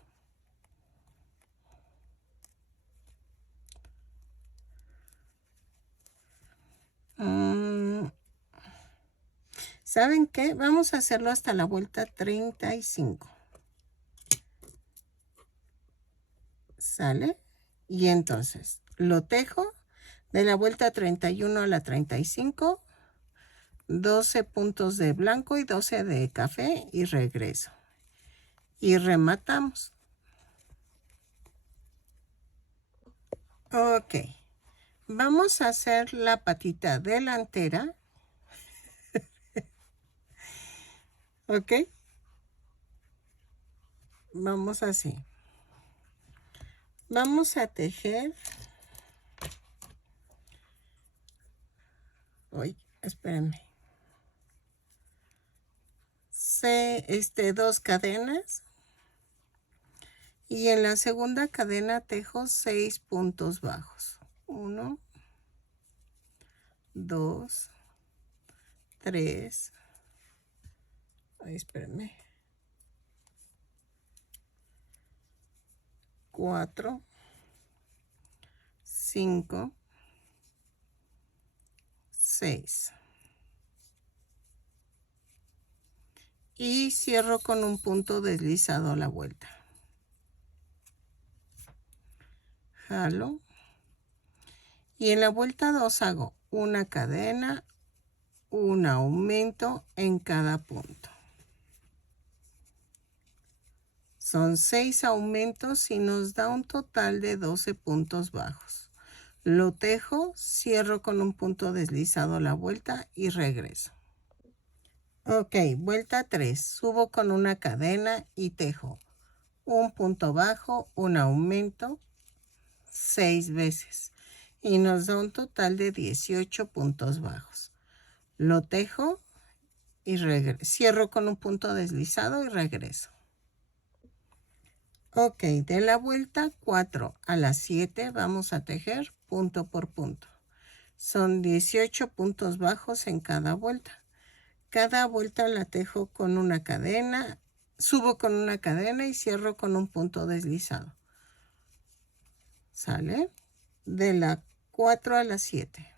¿Saben qué? Vamos a hacerlo hasta la vuelta 35. ¿Sale? Y entonces lo tejo de la vuelta 31 a la 35, 12 puntos de blanco y 12 de café y regreso. Y rematamos. Ok. Vamos a hacer la patita delantera. ¿Ok? Vamos así. Vamos a tejer. Uy, espérenme. 2 cadenas. Y en la segunda cadena tejo 6 puntos bajos. 1, 2, 3. Ay, espérenme. 4, 5, 6. Y cierro con un punto deslizado a la vuelta. Jalo. Y en la vuelta 2 hago una cadena, un aumento en cada punto. Son 6 aumentos y nos da un total de 12 puntos bajos. Lo tejo, cierro con un punto deslizado a la vuelta y regreso. Ok, vuelta 3. Subo con una cadena y tejo un punto bajo, un aumento, 6 veces. y nos da un total de 18 puntos bajos. Lo tejo y cierro con un punto deslizado y regreso. Ok, de la vuelta 4 a la 7 vamos a tejer punto por punto. Son 18 puntos bajos en cada vuelta. Cada vuelta la tejo con una cadena, subo con una cadena y cierro con un punto deslizado. ¿Sale? De la 4 a la 7.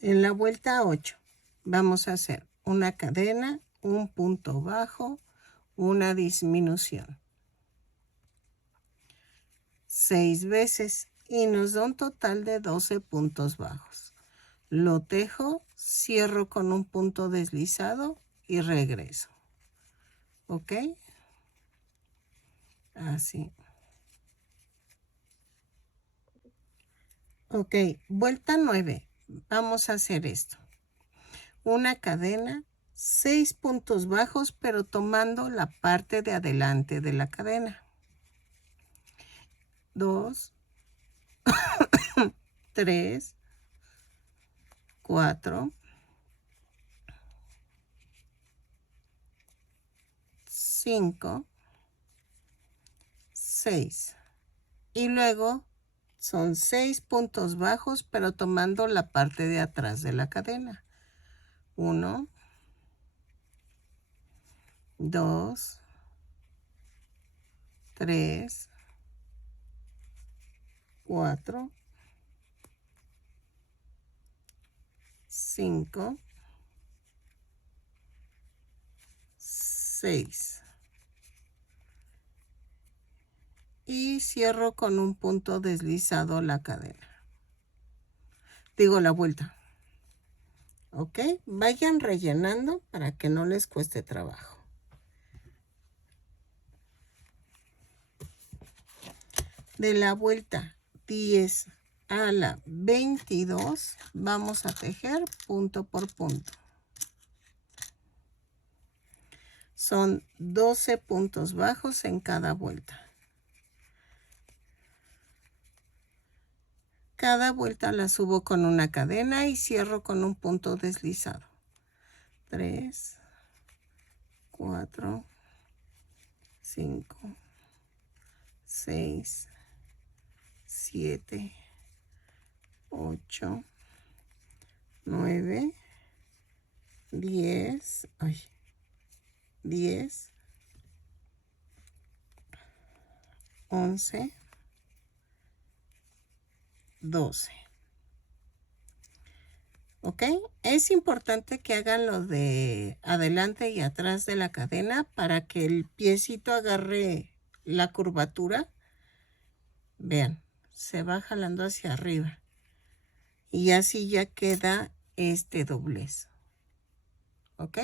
En la vuelta 8 vamos a hacer una cadena, un punto bajo, una disminución. 6 veces y nos da un total de 12 puntos bajos. Lo tejo, cierro con un punto deslizado y regreso. ¿Ok? Así. Ok, vuelta 9. Vamos a hacer esto. Una cadena, 6 puntos bajos, pero tomando la parte de adelante de la cadena. 2, 3, 4, 5, 6. Y luego son 6 puntos bajos, pero tomando la parte de atrás de la cadena. 1, 2, 3, 4, 5, 6. Y cierro con un punto deslizado la cadena. Digo la vuelta. ¿Ok? Vayan rellenando para que no les cueste trabajo. De la vuelta 10 a la 22 vamos a tejer punto por punto. Son 12 puntos bajos en cada vuelta. Cada vuelta la subo con una cadena y cierro con un punto deslizado. 3, 4, 5, 6, 7, 8, 9, 10, 10, 11, 12. ¿Ok? Es importante que hagan lo de adelante y atrás de la cadena para que el piecito agarre la curvatura. Vean, se va jalando hacia arriba. Y así ya queda este doblez. ¿Ok?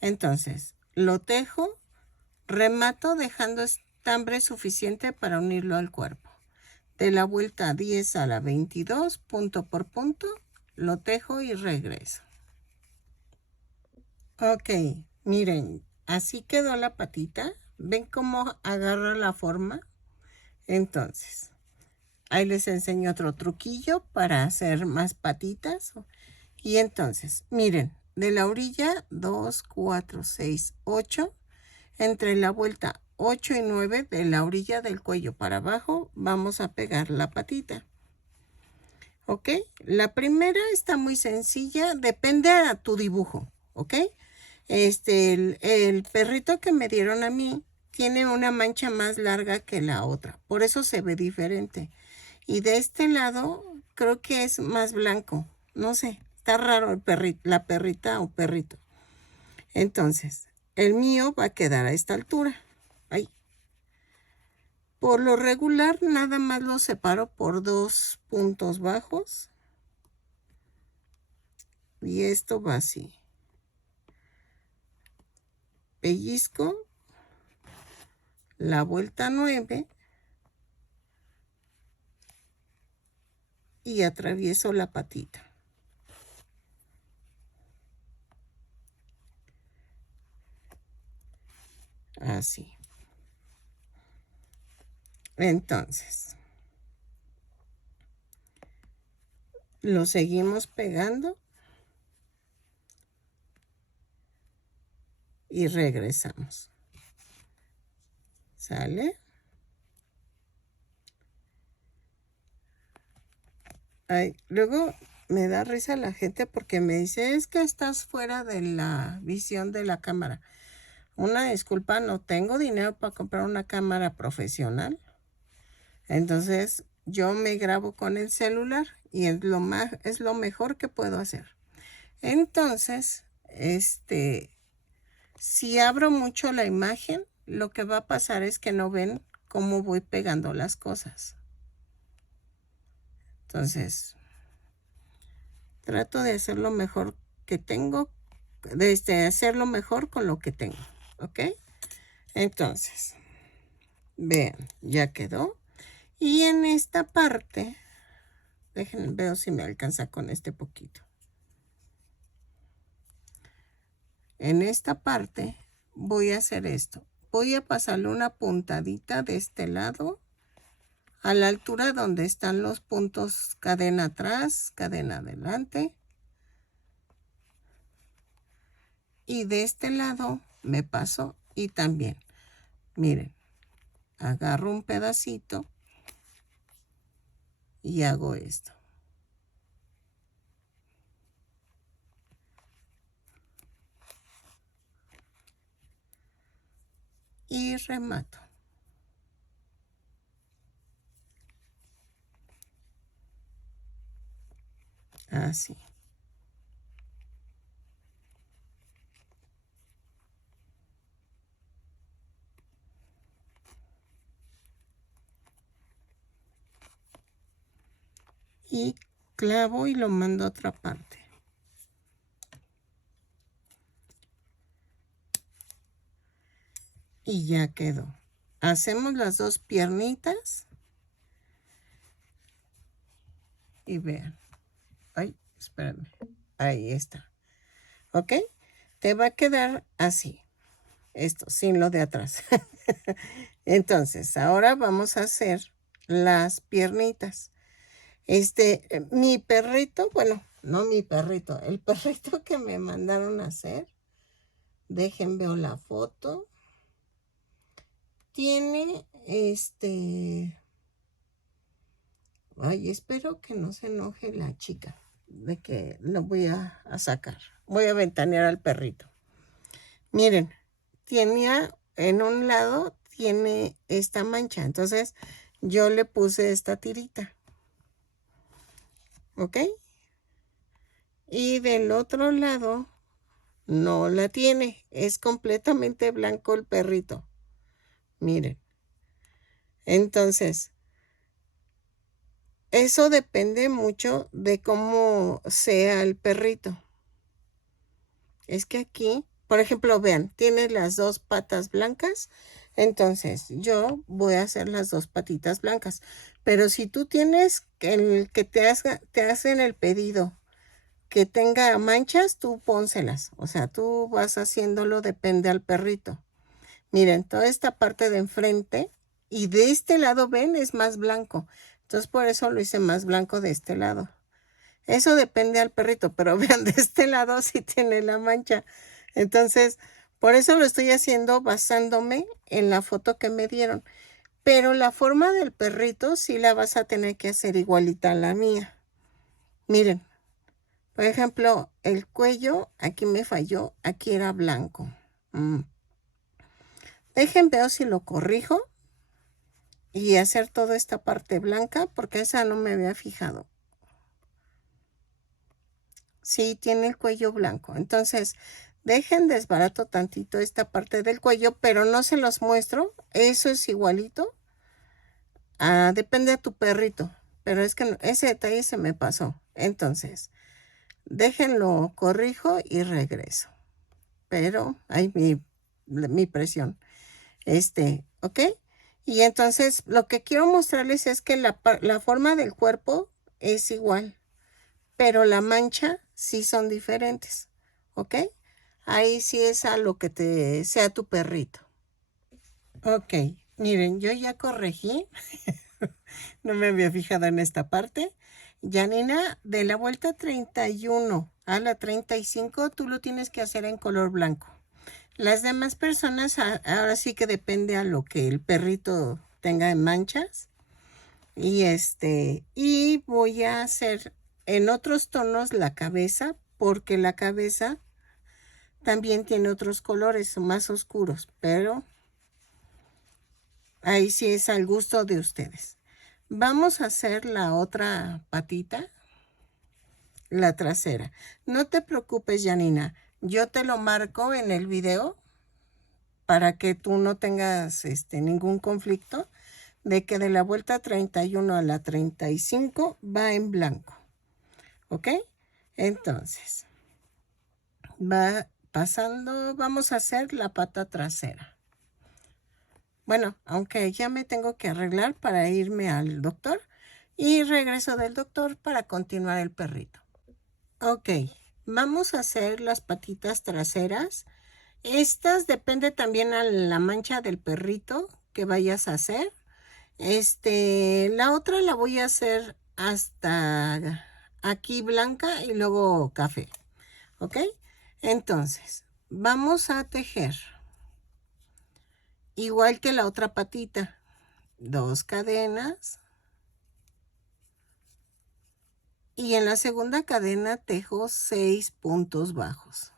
Entonces, lo tejo, remato dejando estambre suficiente para unirlo al cuerpo. De la vuelta 10 a la 22, punto por punto, lo tejo y regreso. Ok, miren, así quedó la patita. ¿Ven cómo agarra la forma? Entonces, ahí les enseño otro truquillo para hacer más patitas. Y entonces, miren, de la orilla 2, 4, 6, 8, entre la vuelta 8 y 9 de la orilla del cuello para abajo, vamos a pegar la patita. ¿Ok? La primera está muy sencilla, depende a tu dibujo, ¿ok? El perrito que me dieron a mí tiene una mancha más larga que la otra, por eso se ve diferente. Y de este lado creo que es más blanco, no sé, está raro el perrito, la perrita o perrito. Entonces, el mío va a quedar a esta altura. Ahí. Por lo regular, nada más lo separo por 2 puntos bajos. Y esto va así. Pellizco la vuelta 9 y atravieso la patita. Así. Entonces, Lo seguimos pegando. Y regresamos. ¿Sale? Ay, luego me da risa la gente porque me dice, es que estás fuera de la visión de la cámara. Una disculpa, no tengo dinero para comprar una cámara profesional. Entonces yo me grabo con el celular y es lo mejor que puedo hacer. Entonces, si abro mucho la imagen, lo que va a pasar es que no ven cómo voy pegando las cosas. Entonces, trato de hacer lo mejor que tengo, de hacerlo mejor con lo que tengo, ¿ok? Entonces, vean, ya quedó. Y en esta parte, veo si me alcanza con este poquito. En esta parte voy a hacer esto. Voy a pasarle una puntadita de este lado a la altura donde están los puntos cadena atrás, cadena adelante. Y de este lado me paso y también, miren, agarro un pedacito y hago esto. Y remato. Así. Y clavo y lo mando a otra parte. Y ya quedó. Hacemos las dos piernitas. Y vean. Ay, espérenme. Ahí está. ¿Ok? Te va a quedar así. Esto, sin lo de atrás. Entonces, ahora vamos a hacer las piernitas. Mi perrito, bueno, no mi perrito, el perrito que me mandaron a hacer, dejen veo la foto, tiene ay, espero que no se enoje la chica de que lo voy a sacar. Voy a ventanear al perrito. Miren, tenía en un lado, tiene esta mancha, entonces yo le puse esta tirita. ¿Ok? Y del otro lado no la tiene. Es completamente blanco el perrito. Miren. Entonces, eso depende mucho de cómo sea el perrito. Es que aquí, por ejemplo, vean, tiene las dos patas blancas. Entonces, yo voy a hacer las dos patitas blancas. Pero si tú tienes el que te hacen el pedido que tenga manchas, tú pónselas. O sea, tú vas haciéndolo, depende al perrito. Miren, toda esta parte de enfrente y de este lado, ven, es más blanco. Entonces, por eso lo hice más blanco de este lado. Eso depende al perrito, pero vean, de este lado sí tiene la mancha. Entonces, por eso lo estoy haciendo basándome en la foto que me dieron. Pero la forma del perrito sí la vas a tener que hacer igualita a la mía. Miren. Por ejemplo, el cuello, aquí me falló, aquí era blanco. Dejen veo si lo corrijo y hacer toda esta parte blanca, porque esa no me había fijado. Sí, tiene el cuello blanco. Entonces, dejen desbarato tantito esta parte del cuello, pero no se los muestro. Eso es igualito. Depende de tu perrito, pero es que ese detalle se me pasó. Entonces, déjenlo, corrijo y regreso. Pero, hay mi presión. ¿Ok? Y entonces lo que quiero mostrarles es que la forma del cuerpo es igual, pero la mancha sí son diferentes. ¿Ok? Ahí sí es a lo que sea tu perrito. Ok, miren, yo ya corregí. No me había fijado en esta parte. Janina, de la vuelta 31 a la 35, tú lo tienes que hacer en color blanco. Las demás personas, ahora sí que depende a lo que el perrito tenga en manchas. Y voy a hacer en otros tonos la cabeza, porque la cabeza también tiene otros colores más oscuros, pero ahí sí es al gusto de ustedes. Vamos a hacer la otra patita, la trasera. No te preocupes, Janina. Yo te lo marco en el video para que tú no tengas ningún conflicto de que de la vuelta 31 a la 35 va en blanco. ¿Ok? Entonces, va pasando, vamos a hacer la pata trasera. Bueno, aunque ya me tengo que arreglar para irme al doctor y regreso del doctor para continuar el perrito. Ok, vamos a hacer las patitas traseras. Estas depende también a la mancha del perrito que vayas a hacer. La otra la voy a hacer hasta aquí blanca y luego café. ¿Ok? Entonces, vamos a tejer igual que la otra patita. 2 cadenas. Y en la segunda cadena tejo 6 puntos bajos.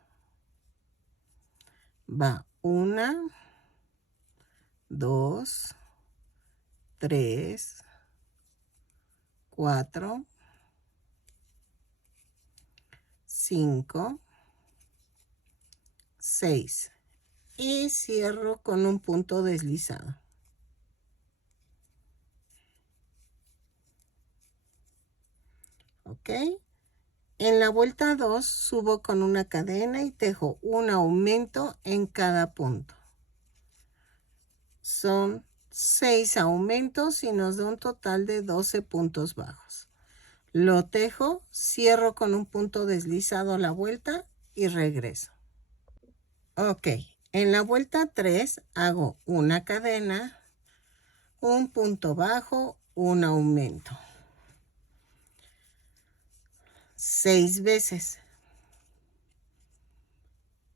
Va 1, 2, 3, 4, 5, 6. Y cierro con un punto deslizado. ¿Ok? En la vuelta 2 subo con una cadena y tejo un aumento en cada punto. Son 6 aumentos y nos da un total de 12 puntos bajos. Lo tejo, cierro con un punto deslizado la vuelta y regreso. Ok, en la vuelta 3 hago una cadena, un punto bajo, un aumento. 6 veces.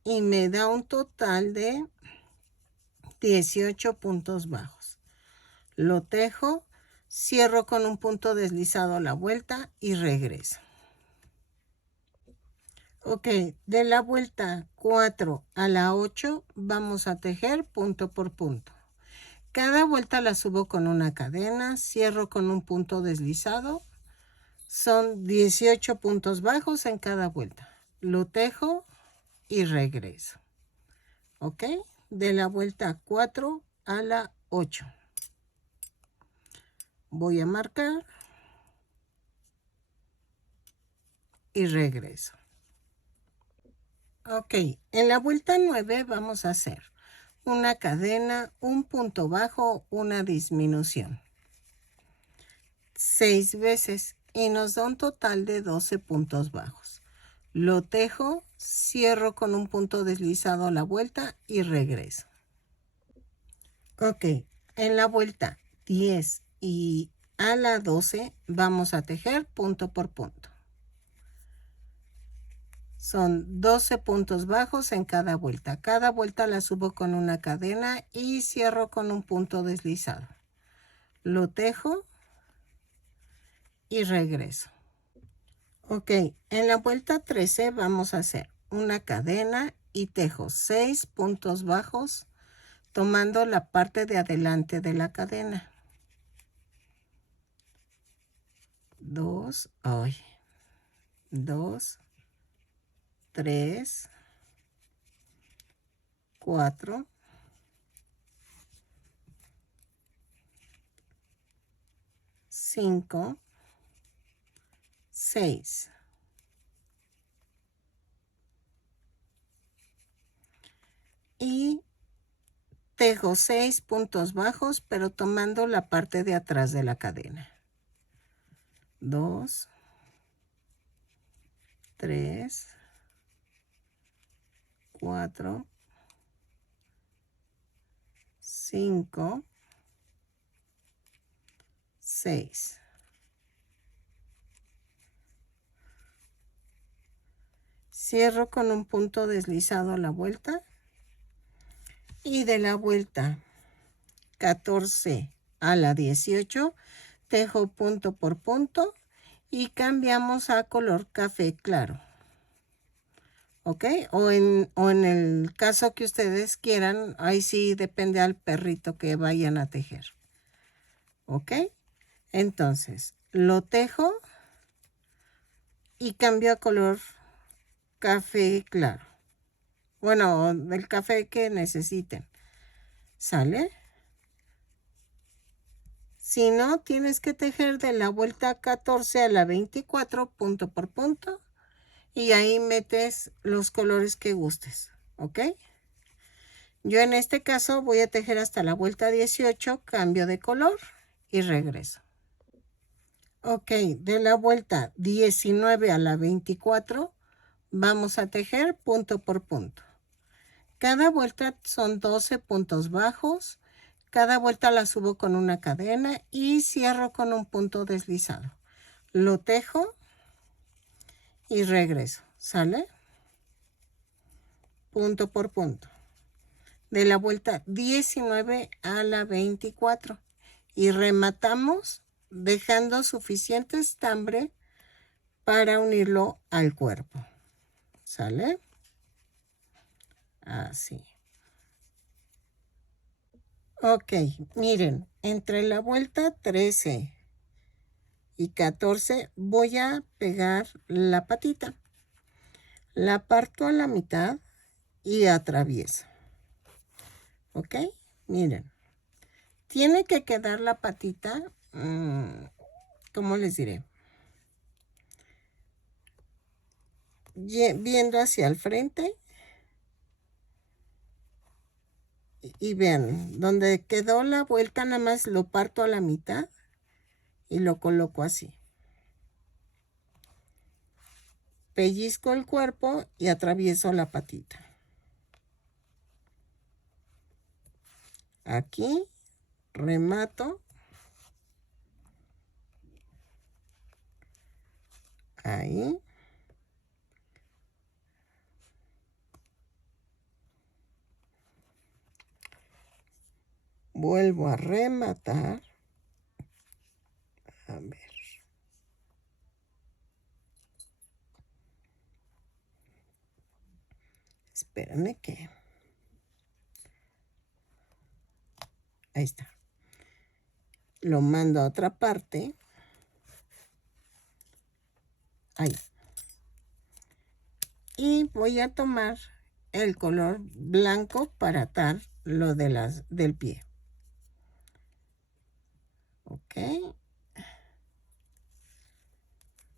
Y me da un total de 18 puntos bajos. Lo tejo, cierro con un punto deslizado la vuelta y regreso. Ok, de la vuelta 4 a la 8 vamos a tejer punto por punto. Cada vuelta la subo con una cadena, cierro con un punto deslizado. Son 18 puntos bajos en cada vuelta. Lo tejo y regreso. ¿Ok? De la vuelta 4 a la 8. Voy a marcar y regreso. Ok, en la vuelta 9 vamos a hacer una cadena, un punto bajo, una disminución. 6 veces y nos da un total de 12 puntos bajos. Lo tejo, cierro con un punto deslizado la vuelta y regreso. Ok, en la vuelta 10 y a la 12 vamos a tejer punto por punto. Son 12 puntos bajos en cada vuelta. Cada vuelta la subo con una cadena y cierro con un punto deslizado. Lo tejo y regreso. Ok, en la vuelta 13 vamos a hacer una cadena y tejo 6 puntos bajos tomando la parte de adelante de la cadena. 2, 3, 4, 5, 6. Y tejo 6 puntos bajos, pero tomando la parte de atrás de la cadena. 2, 3, 4, 5, 6. Cierro con un punto deslizado a la vuelta. Y de la vuelta 14 a la 18, tejo punto por punto y cambiamos a color café claro. ¿Ok? O en el caso que ustedes quieran, ahí sí depende al perrito que vayan a tejer. ¿Ok? Entonces, lo tejo y cambio a color café claro. Bueno, del café que necesiten. ¿Sale? Si no, tienes que tejer de la vuelta 14 a la 24, punto por punto. Y ahí metes los colores que gustes. ¿Ok? Yo en este caso voy a tejer hasta la vuelta 18, cambio de color y regreso. Ok, de la vuelta 19 a la 24 vamos a tejer punto por punto. Cada vuelta son 12 puntos bajos. Cada vuelta la subo con una cadena y cierro con un punto deslizado. Lo tejo y regreso. ¿Sale? Punto por punto. De la vuelta 19 a la 24 y rematamos dejando suficiente estambre para unirlo al cuerpo. ¿Sale? Así. Ok, miren, entre la vuelta 13 y 14 voy a pegar la patita. La parto a la mitad y atravieso. ¿Ok? Miren. Tiene que quedar la patita, ¿cómo les diré? Viendo hacia el frente. Y vean, donde quedó la vuelta nada más lo parto a la mitad y lo coloco así. Pellizco el cuerpo y atravieso la patita. Aquí remato. Ahí. Vuelvo a rematar. A ver. Espérame que... Ahí está. Lo mando a otra parte. Ahí. Y voy a tomar el color blanco para atar lo de del pie. Ok.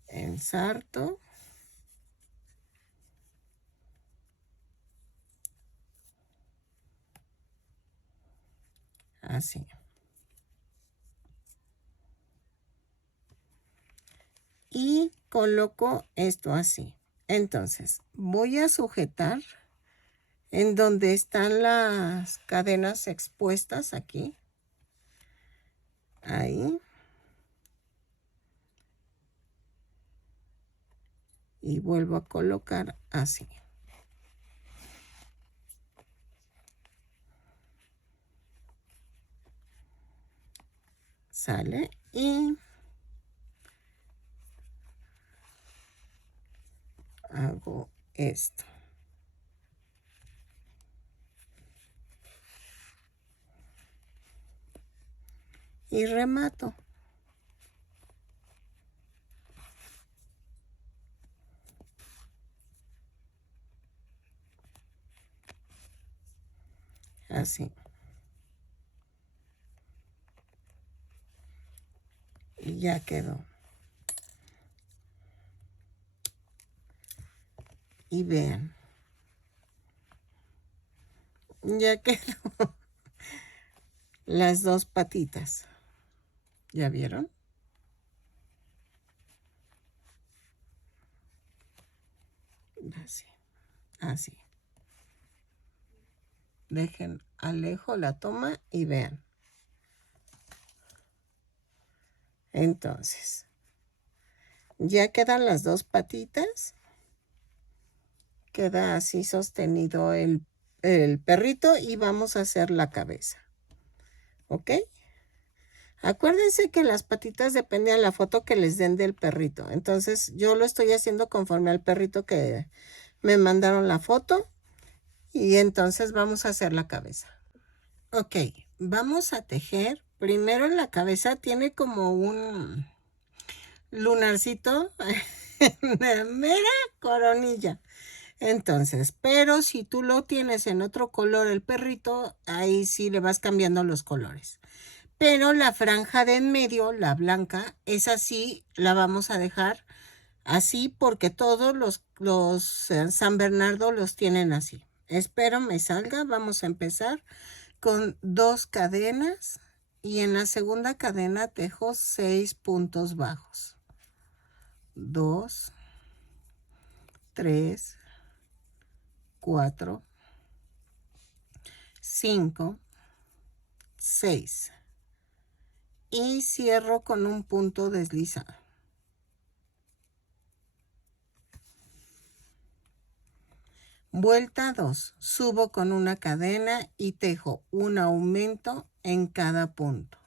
Ensarto. Así. Y coloco esto así. Entonces, voy a sujetar en donde están las cadenas expuestas aquí. Ahí. Y vuelvo a colocar así. Sale y hago esto. Y remato. Así. Y ya quedó. Y vean. Ya quedó. Las dos patitas. ¿Ya vieron? Así. Así. Dejen alejo la toma y vean. Entonces, ya quedan las dos patitas. Queda así sostenido el perrito y vamos a hacer la cabeza. ¿Ok? Acuérdense que las patitas dependen de la foto que les den del perrito. Entonces yo lo estoy haciendo conforme al perrito que me mandaron la foto. Y entonces vamos a hacer la cabeza. Ok, vamos a tejer. Primero la cabeza tiene como un lunarcito, una mera coronilla. Entonces, pero si tú lo tienes en otro color el perrito, ahí sí le vas cambiando los colores. Pero la franja de en medio, la blanca, esa sí la vamos a dejar así porque todos los San Bernardo los tienen así. Espero me salga. Vamos a empezar con 2 cadenas y en la segunda cadena tejo 6 puntos bajos. 2, 3, 4, 5, 6 y cierro con un punto deslizado. Vuelta 2, subo con una cadena y tejo un aumento en cada punto.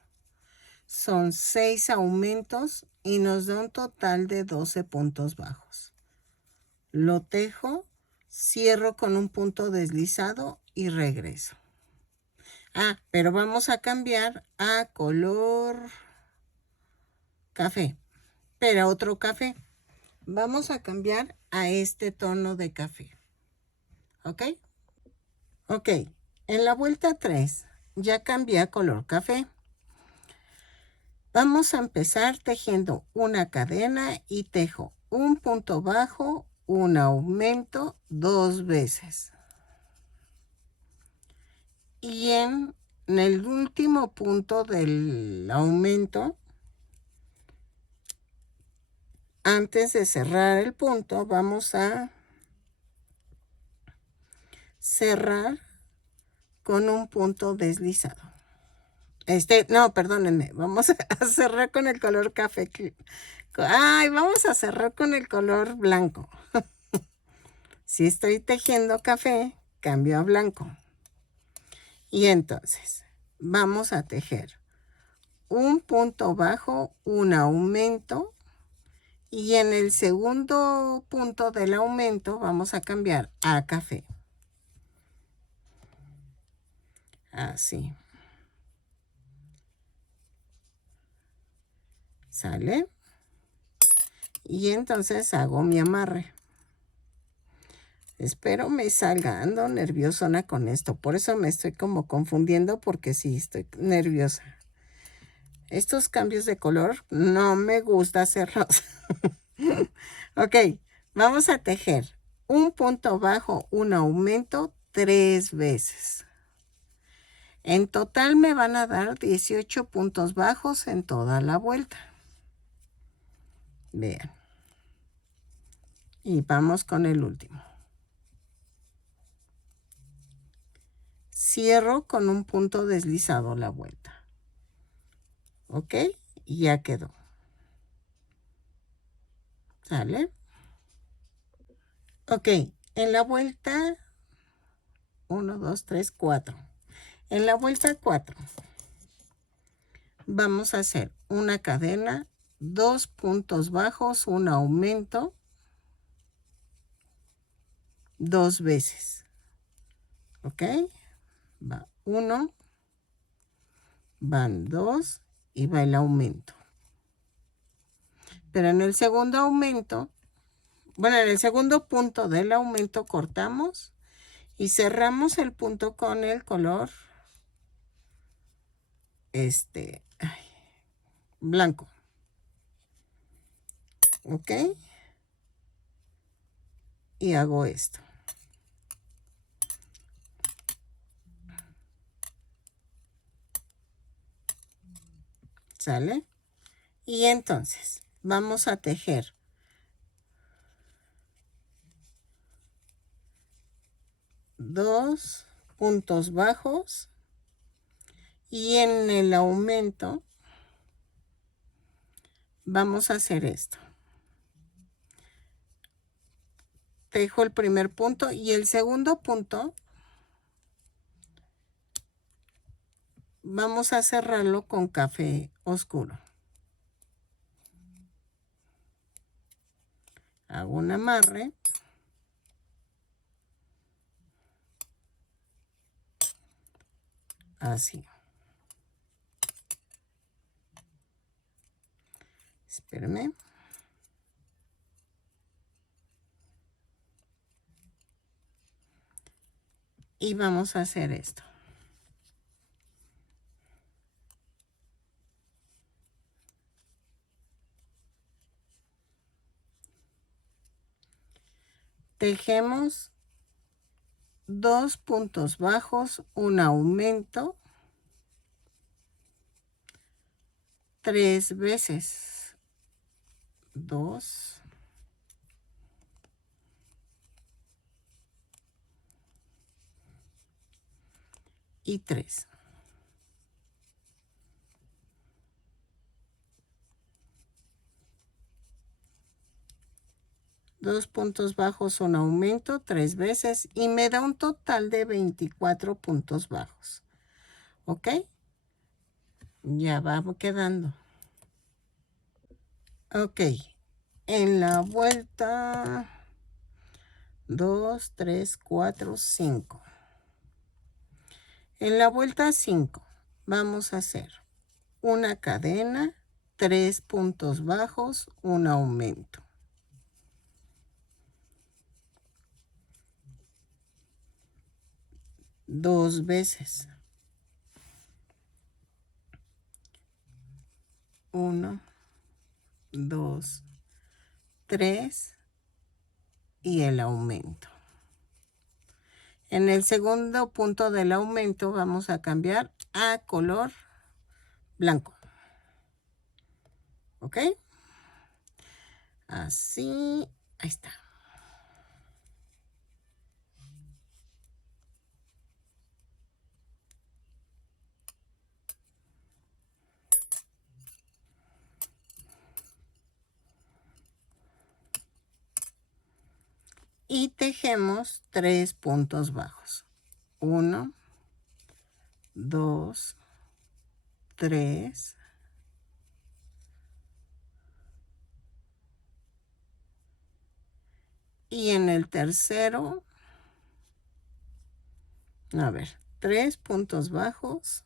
Son 6 aumentos y nos da un total de 12 puntos bajos. Lo tejo, cierro con un punto deslizado y regreso. Pero vamos a cambiar a color café, pero otro café. Vamos a cambiar a este tono de café. ¿Ok? Ok, en la vuelta 3 ya cambié a color café. Vamos a empezar tejiendo una cadena y tejo un punto bajo, un aumento 2 veces. Y en el último punto del aumento, antes de cerrar el punto, vamos a cerrar con un punto deslizado. No, perdónenme, vamos a cerrar con el color café. Vamos a cerrar con el color blanco. Si estoy tejiendo café, cambio a blanco. Y entonces, vamos a tejer un punto bajo, un aumento. Y en el segundo punto del aumento vamos a cambiar a café. Así. ¿Sale? Y entonces hago mi amarre. Espero me salga. Ando nerviosona con esto. Por eso me estoy como confundiendo porque sí, estoy nerviosa. Estos cambios de color no me gusta hacerlos. Ok, vamos a tejer un punto bajo, un aumento 3 veces. En total me van a dar 18 puntos bajos en toda la vuelta. Vean. Y vamos con el último. Cierro con un punto deslizado la vuelta. ¿Ok? Y ya quedó. ¿Sale? Ok, en la vuelta 1, 2, 3, 4. En la vuelta 4 vamos a hacer una cadena, 2 puntos bajos, un aumento 2 veces. ¿Ok? Va 1, van 2 y va el aumento. Pero en el segundo aumento, en el segundo punto del aumento cortamos y cerramos el punto con el color blanco. ¿Ok? Y hago esto. ¿Sale? Y entonces vamos a tejer 2 puntos bajos y en el aumento vamos a hacer esto. Tejo el primer punto y el segundo punto vamos a cerrarlo con café oscuro. Hago un amarre. Así. Espérenme. Y vamos a hacer esto. Tejemos 2 puntos bajos, un aumento, 3 veces. 2. Y 3. Dos puntos bajos, un aumento, 3 veces y me da un total de 24 puntos bajos. ¿Ok? Ya va quedando. Ok. En la vuelta 2, 3, 4, 5. En la vuelta 5 vamos a hacer una cadena, 3 puntos bajos, un aumento. 2 veces. 1, 2, 3 y el aumento. En el segundo punto del aumento vamos a cambiar a color blanco. ¿Ok? Así, ahí está. Y tejemos 3 puntos bajos. 1, 2, 3. Y en el tercero, a ver, 3 puntos bajos.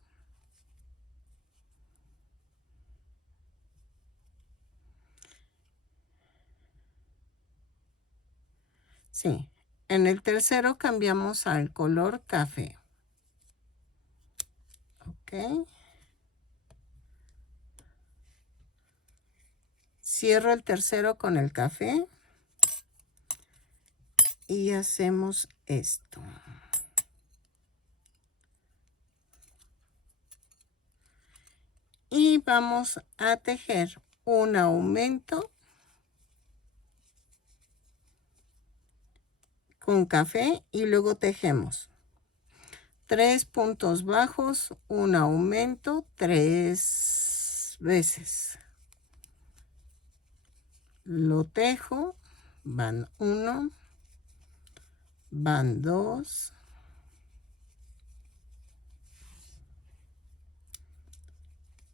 Sí, en el tercero cambiamos al color café. Ok. Cierro el tercero con el café. Y hacemos esto. Y vamos a tejer un aumento con café y luego tejemos 3 puntos bajos, un aumento 3 veces. Lo tejo, van 1, van 2,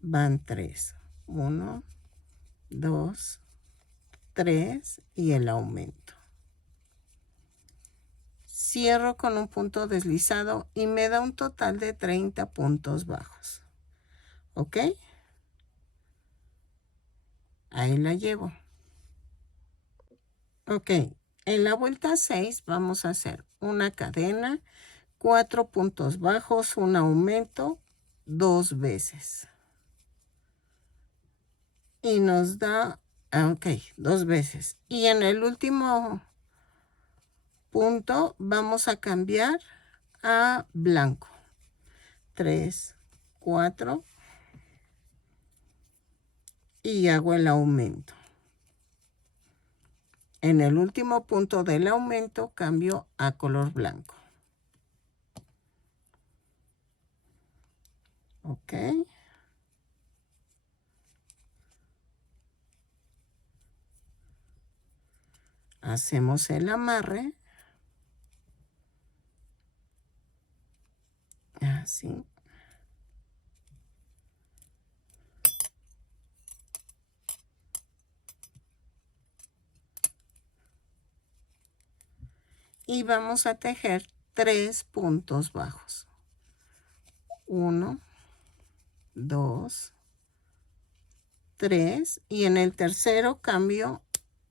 van 3. 1, 2, 3 y el aumento. Cierro con un punto deslizado y me da un total de 30 puntos bajos. ¿Ok? Ahí la llevo. Ok, en la vuelta 6 vamos a hacer una cadena, 4 puntos bajos, un aumento 2 veces. Y nos da, ok, 2 veces. Y en el último punto vamos a cambiar a blanco. 3, 4 y hago el aumento. En el último punto del aumento cambio a color blanco. Ok. Hacemos el amarre. Así. Y vamos a tejer 3 puntos bajos. 1, 2, 3 y en el tercero cambio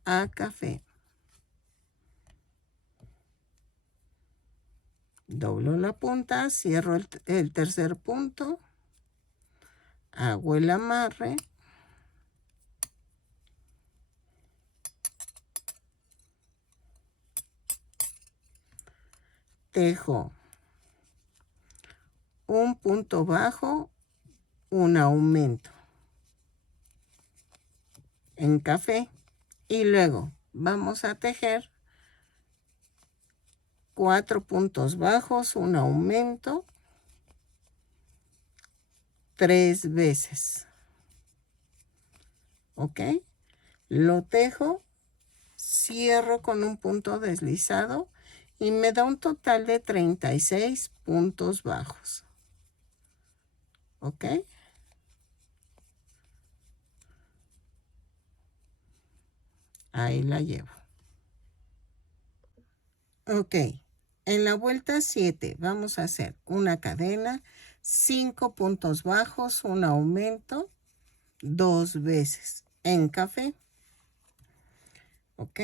a café. Doblo la punta, cierro el tercer punto, hago el amarre, tejo un punto bajo, un aumento en café y luego vamos a tejer 4 puntos bajos, un aumento 3 veces. ¿Ok? Lo tejo, cierro con un punto deslizado y me da un total de 36 puntos bajos. ¿Ok? Ahí la llevo. Ok. En la vuelta 7 vamos a hacer una cadena, 5 puntos bajos, un aumento 2 veces en café. ¿Ok?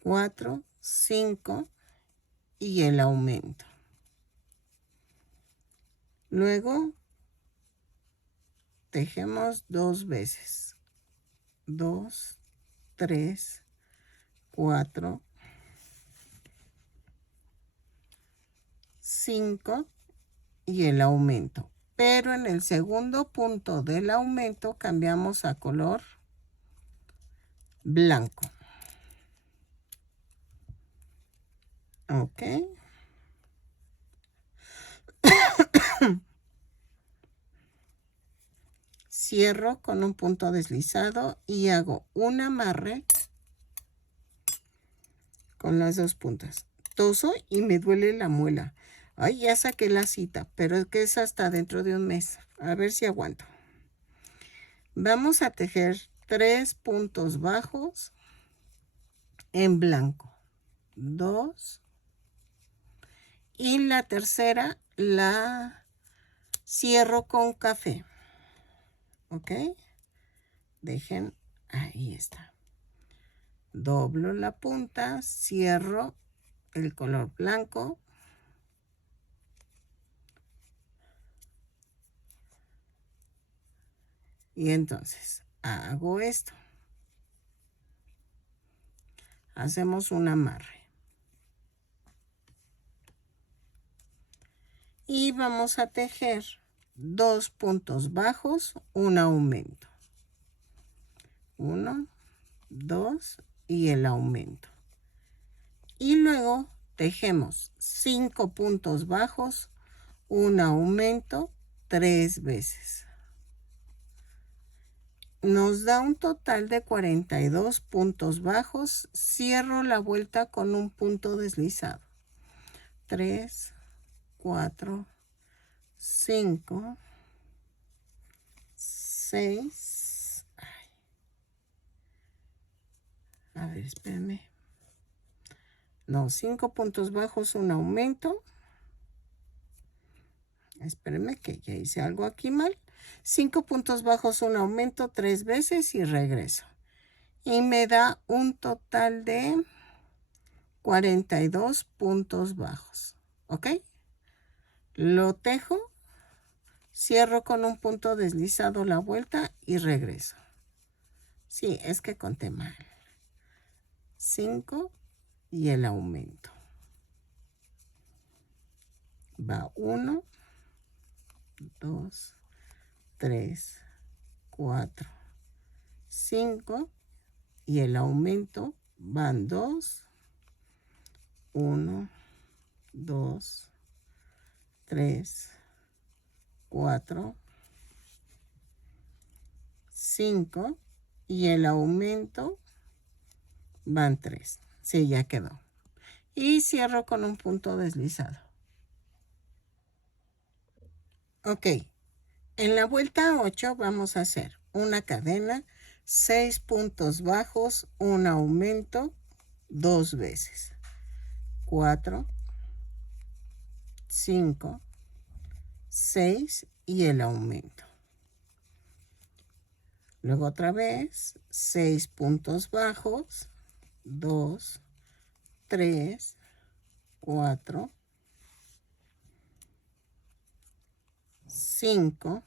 4, 5 y el aumento. Luego tejemos 2 veces. 2, 3, 4, 5 y el aumento. Pero en el segundo punto del aumento cambiamos a color blanco. Ok. Cierro con un punto deslizado y hago un amarre con las 2 puntas. Toso y me duele la muela. Ay, ya saqué la cita, pero es que es hasta dentro de un mes. A ver si aguanto. Vamos a tejer 3 puntos bajos en blanco. 2. Y la tercera la cierro con café. ¿Ok? Dejen, ahí está. Doblo la punta, cierro el color blanco. Y entonces hago esto. Hacemos un amarre. Y vamos a tejer 2 puntos bajos, un aumento. 1, 2 y el aumento. Y luego tejemos 5 puntos bajos, un aumento 3 veces. Nos da un total de 42 puntos bajos. Cierro la vuelta con un punto deslizado. 3, 4, 5, 6. A ver, espérenme. No, 5 puntos bajos, un aumento. Espérenme que ya hice algo aquí mal. 5 puntos bajos, un aumento 3 veces y regreso. Y me da un total de 42 puntos bajos. ¿Ok? Lo tejo, cierro con un punto deslizado la vuelta y regreso. Sí, es que conté mal. 5 y el aumento. Va 1, 2, 3, 4, 5 y el aumento van 2, 1, 2, 3, 4, 5 y el aumento Van 3. Sí, ya quedó. Y cierro con un punto deslizado. Ok. En la vuelta 8 vamos a hacer una cadena, 6 puntos bajos, un aumento 2 veces. 4, 5, 6 y el aumento. Luego otra vez, 6 puntos bajos, 2, 3, 4, 5,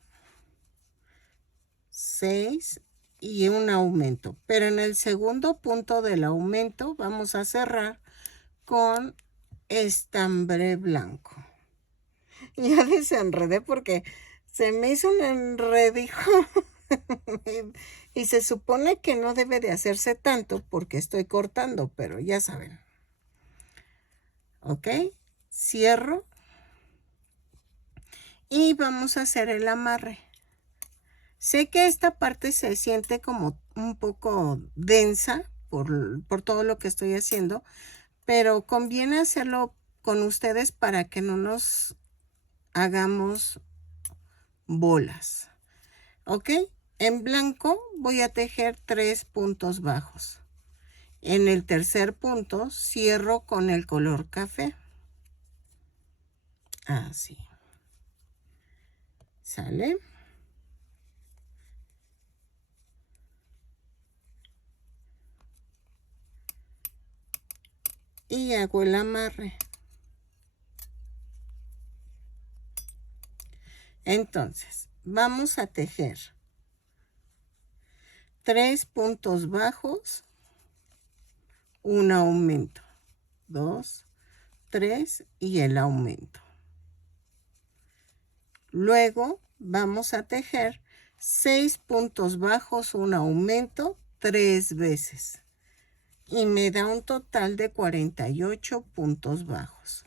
6 y un aumento. Pero en el segundo punto del aumento vamos a cerrar con estambre blanco. Ya desenredé porque se me hizo un enredijo. Y se supone que no debe de hacerse tanto porque estoy cortando, pero ya saben. ¿Ok? Cierro. Y vamos a hacer el amarre. Sé que esta parte se siente como un poco densa por todo lo que estoy haciendo, pero conviene hacerlo con ustedes para que no nos hagamos bolas. ¿Ok? En blanco voy a tejer 3 puntos bajos. En el tercer punto cierro con el color café. Así. ¿Sale? Y hago el amarre. Entonces, vamos a tejer 3 puntos bajos, un aumento, 2, 3 y el aumento. Luego vamos a tejer 6 puntos bajos, un aumento, 3 veces. Y me da un total de 48 puntos bajos.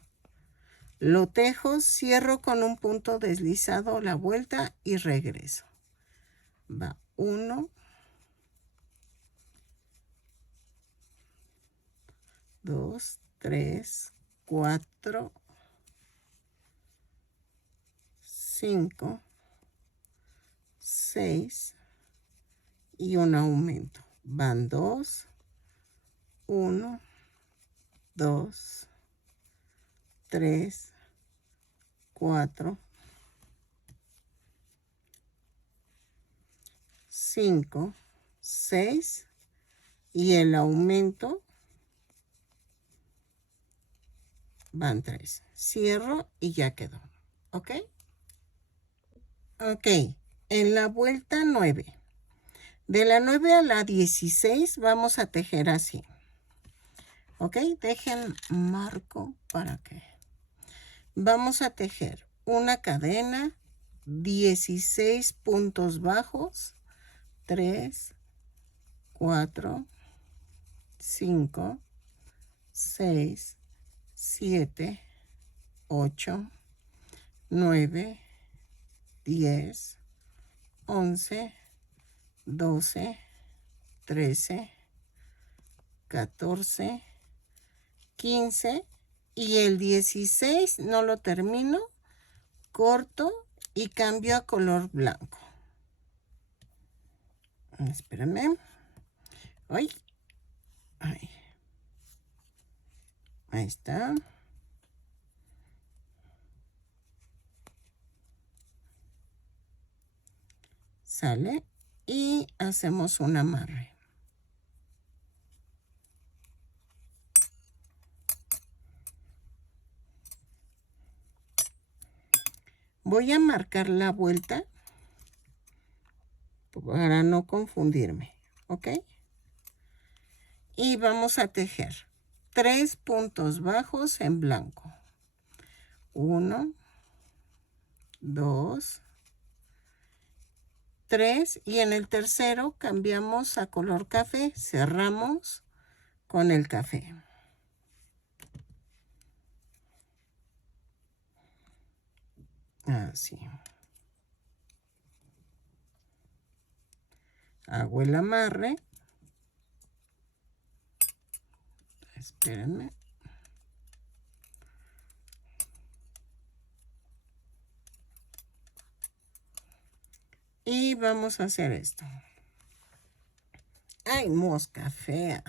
Lo tejo, cierro con un punto deslizado la vuelta y regreso. Va 1, 2, 3, 4, 5, 6 y un aumento. Van 2, 1, 2, 3, 4, 5, 6 y el aumento van 3. Cierro y ya quedó. ¿Ok? Ok. En la vuelta 9. De la 9 a la 16 vamos a tejer así. ¿Ok? Dejen marco para que... Vamos a tejer una cadena, 16 puntos bajos, 3, 4, 5, 6, 7, 8, 9, 10, 11, 12, 13, 14, 15 y el 16 no lo termino, corto y cambio a color blanco. Espérenme. Ay. Ay. Ahí está. Sale y hacemos un amarre. Voy a marcar la vuelta para no confundirme, ¿ok? Y vamos a tejer 3 puntos bajos en blanco. 1, 2, 3 y en el tercero cambiamos a color café, cerramos con el café. Así. Hago el amarre. Espérenme. Y vamos a hacer esto. ¡Ay, mosca fea!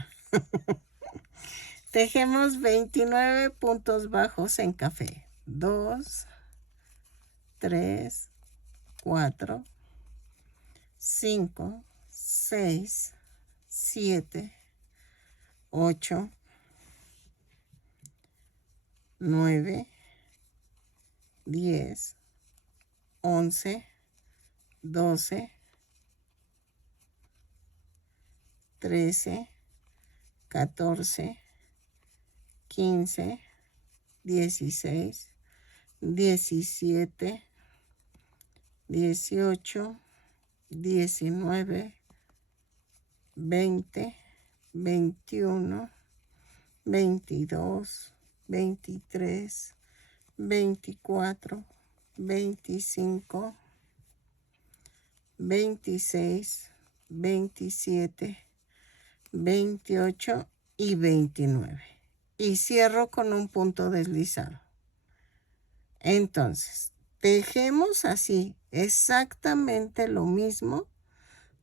Tejemos 29 puntos bajos en café. 2, 3, 4, 5, 6, 7, 8, 9, 10, 11, 12, 13, 14, 15, 16, 17, 18, 19, 20, 21, 22, 23, 24, 25, 26, 27, 28 y 29. Y cierro con un punto deslizado. Entonces, tejemos así exactamente lo mismo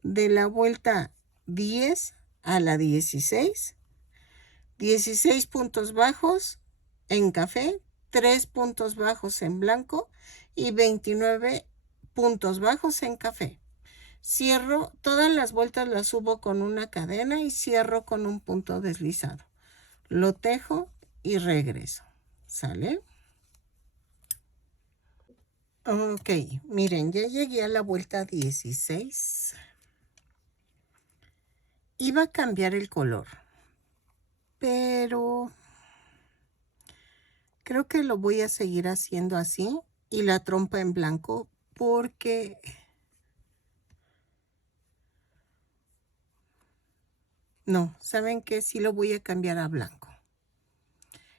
de la vuelta 10 a la 16. 16 puntos bajos en café, 3 puntos bajos en blanco y 29 puntos bajos en café. Cierro, todas las vueltas las subo con una cadena y cierro con un punto deslizado. Lo tejo y regreso. ¿Sale? Ok, miren, ya llegué a la vuelta 16. Iba a cambiar el color, pero creo que lo voy a seguir haciendo así y la trompa en blanco porque no, ¿saben qué? Sí lo voy a cambiar a blanco.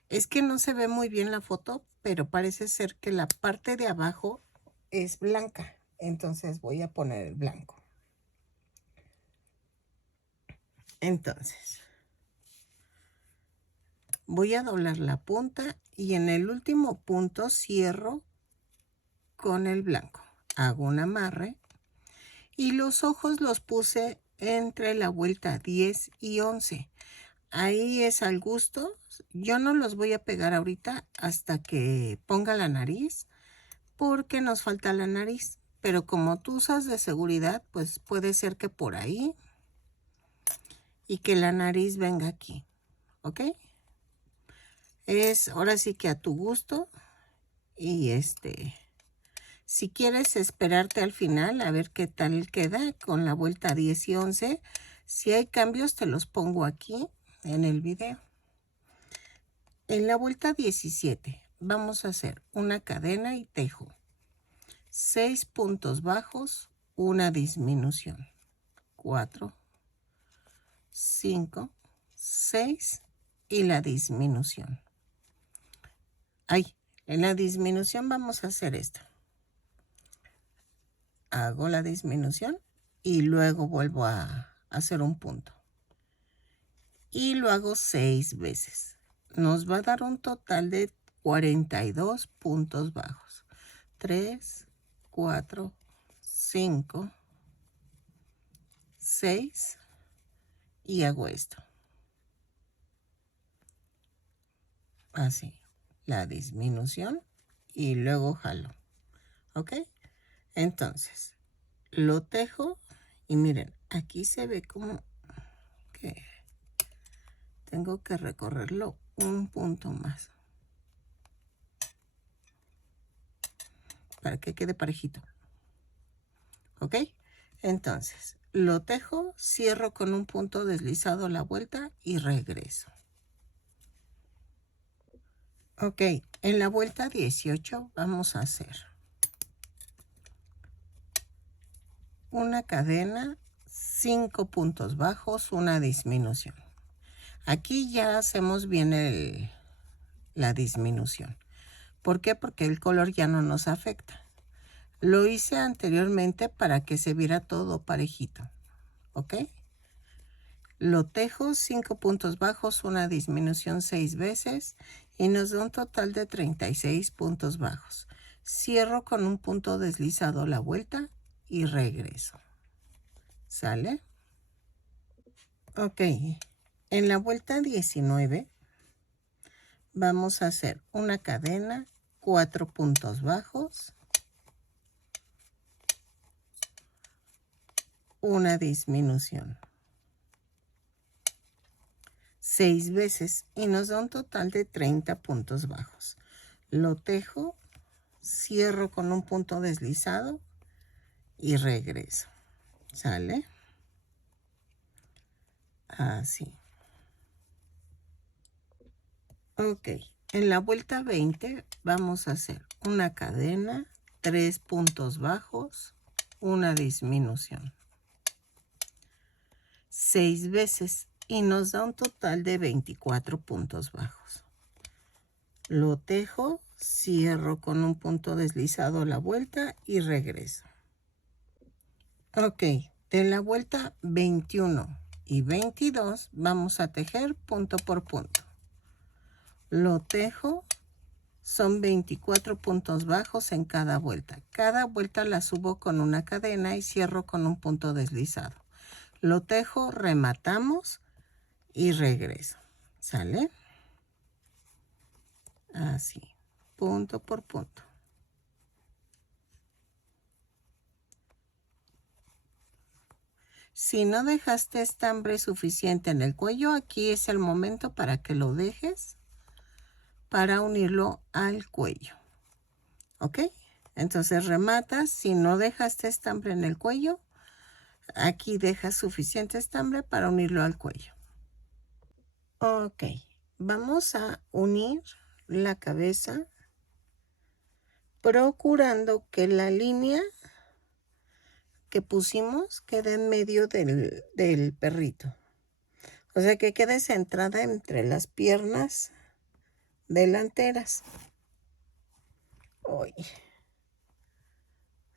Es que no se ve muy bien la foto, pero parece ser que la parte de abajo es blanca. Entonces voy a poner el blanco. Entonces, voy a doblar la punta y en el último punto cierro con el blanco. Hago un amarre y los ojos los puse entre la vuelta 10 y 11. Ahí es al gusto. Yo no los voy a pegar ahorita hasta que ponga la nariz porque nos falta la nariz. Pero como tú usas de seguridad, pues puede ser que por ahí y que la nariz venga aquí. ¿Ok? Es ahora sí que a tu gusto. Y si quieres esperarte al final a ver qué tal queda con la vuelta 10 y 11. Si hay cambios te los pongo aquí en el video. En la vuelta 17 vamos a hacer una cadena y tejo. 6 puntos bajos, una disminución. 4, 5, 6 y la disminución. Ahí, en la disminución vamos a hacer esto. Hago la disminución y luego vuelvo a hacer un punto. Y lo hago 6 veces. Nos va a dar un total de 42 puntos bajos. 3, 4, 5, 6 y hago esto. Así, la disminución y luego jalo. ¿Ok? Entonces, lo tejo y miren, aquí se ve como que tengo que recorrerlo un punto más para que quede parejito. ¿Ok? Entonces, lo tejo, cierro con un punto deslizado la vuelta y regreso. Ok, en la vuelta 18 vamos a hacer una cadena, 5 puntos bajos, una disminución. Aquí ya hacemos bien la disminución. ¿Por qué? Porque el color ya no nos afecta. Lo hice anteriormente para que se viera todo parejito. ¿Ok? Lo tejo 5 puntos bajos, una disminución 6 veces y nos da un total de 36 puntos bajos. Cierro con un punto deslizado la vuelta y regreso. ¿Sale? Ok, en la vuelta 19 vamos a hacer una cadena, 4 puntos bajos, una disminución 6 veces y nos da un total de 30 puntos bajos. Lo tejo, cierro con un punto deslizado y regreso. ¿Sale? Así. Ok, en la vuelta 20 vamos a hacer una cadena, 3 puntos bajos, una disminución 6 veces y nos da un total de 24 puntos bajos. Lo tejo, cierro con un punto deslizado la vuelta y regreso. Ok, de la vuelta 21 y 22 vamos a tejer punto por punto. Lo tejo, son 24 puntos bajos en cada vuelta. Cada vuelta la subo con una cadena y cierro con un punto deslizado. Lo tejo, rematamos y regreso. ¿Sale? Así, punto por punto. Si no dejaste estambre suficiente en el cuello, aquí es el momento para que lo dejes para unirlo al cuello. ¿Ok? Entonces rematas. Si no dejaste estambre en el cuello, aquí dejas suficiente estambre para unirlo al cuello. Ok, vamos a unir la cabeza procurando que la línea que pusimos quede en medio del perrito. O sea, que quede centrada entre las piernas delanteras. Oye,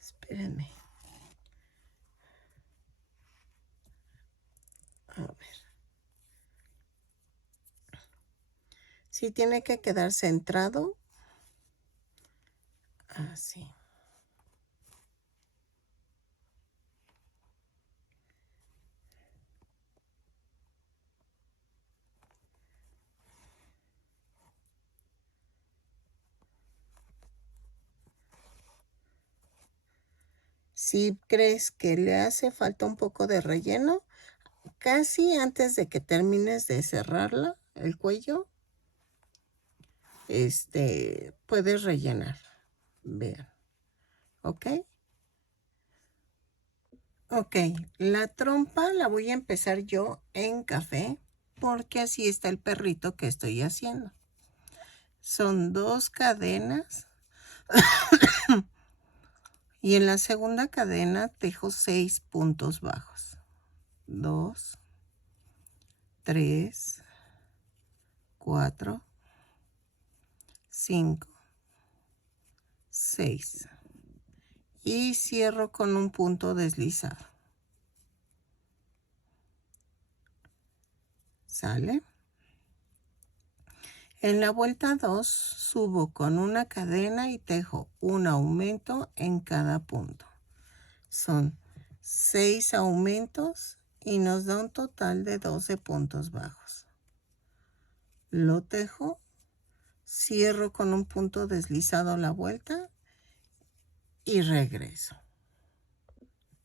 espérenme. A ver. Sí tiene que quedar centrado. Así. Si crees que le hace falta un poco de relleno, casi antes de que termines de cerrarla, el cuello, puedes rellenar. Vean. ¿Ok? Ok, la trompa la voy a empezar yo en café porque así está el perrito que estoy haciendo. Son 2 cadenas y en la segunda cadena tejo 6 puntos bajos. 2, 3, 4, 5, 6 y cierro con un punto deslizado. ¿Sale? En la vuelta 2 subo con una cadena y tejo un aumento en cada punto. Son 6 aumentos y nos da un total de 12 puntos bajos. Lo tejo, cierro con un punto deslizado la vuelta y regreso.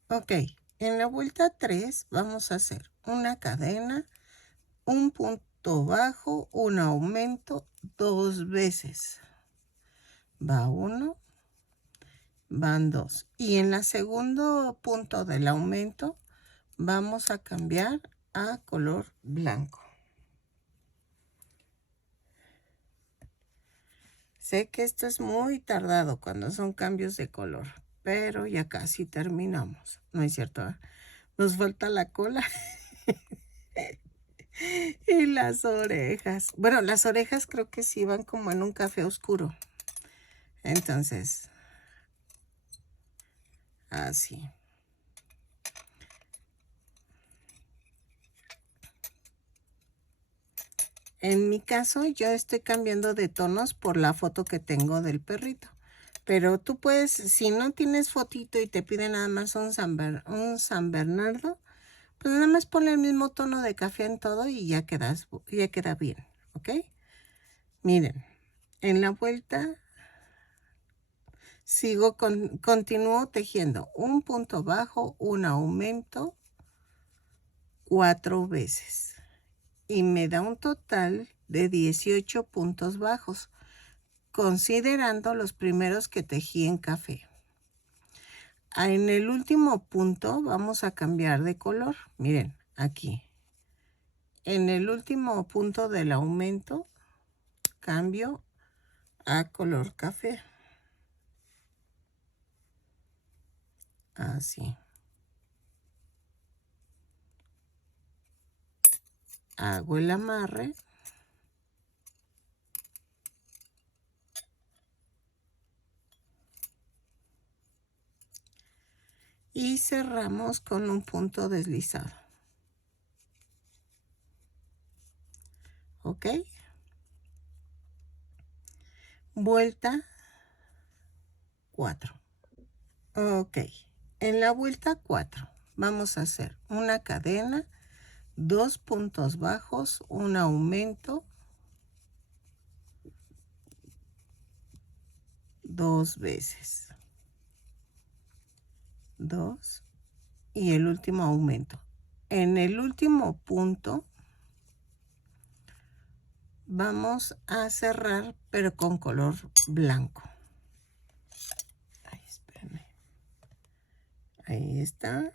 Ok, en la vuelta 3 vamos a hacer una cadena, un punto bajo, un aumento 2 veces. Va 1, van 2. Y en el segundo punto del aumento vamos a cambiar a color blanco. Sé que esto es muy tardado cuando son cambios de color, pero ya casi terminamos. ¿No es cierto? Nos falta la cola y las orejas. Bueno, las orejas creo que sí van como en un café oscuro. Entonces, así. En mi caso, yo estoy cambiando de tonos por la foto que tengo del perrito. Pero tú puedes, si no tienes fotito y te pide nada más un San Bernardo, pues nada más ponle el mismo tono de café en todo y ya queda bien, ¿ok? Miren, en la vuelta continúo tejiendo un punto bajo, un aumento 4 veces y me da un total de 18 puntos bajos, considerando los primeros que tejí en café. En el último punto vamos a cambiar de color. Miren, aquí. En el último punto del aumento, cambio a color café. Así. Hago el amarre. Y cerramos con un punto deslizado. ¿Ok? Vuelta 4. Ok. En la vuelta 4 vamos a hacer una cadena, 2 puntos bajos, un aumento, 2 veces. 2 y el último aumento. En el último punto vamos a cerrar, pero con color blanco. Ay, espérame. Ahí está.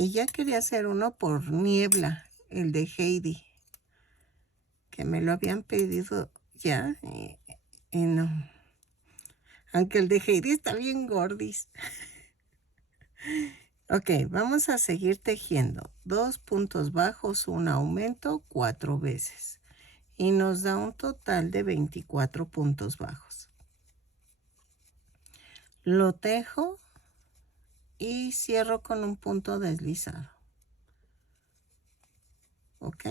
Y ya quería hacer uno por niebla, el de Heidi, que me lo habían pedido ya y no. Aunque el de Heidi está bien gordis. Ok, vamos a seguir tejiendo. 2 puntos bajos, un aumento 4 veces. Y nos da un total de 24 puntos bajos. Lo tejo y cierro con un punto deslizado. ¿Ok?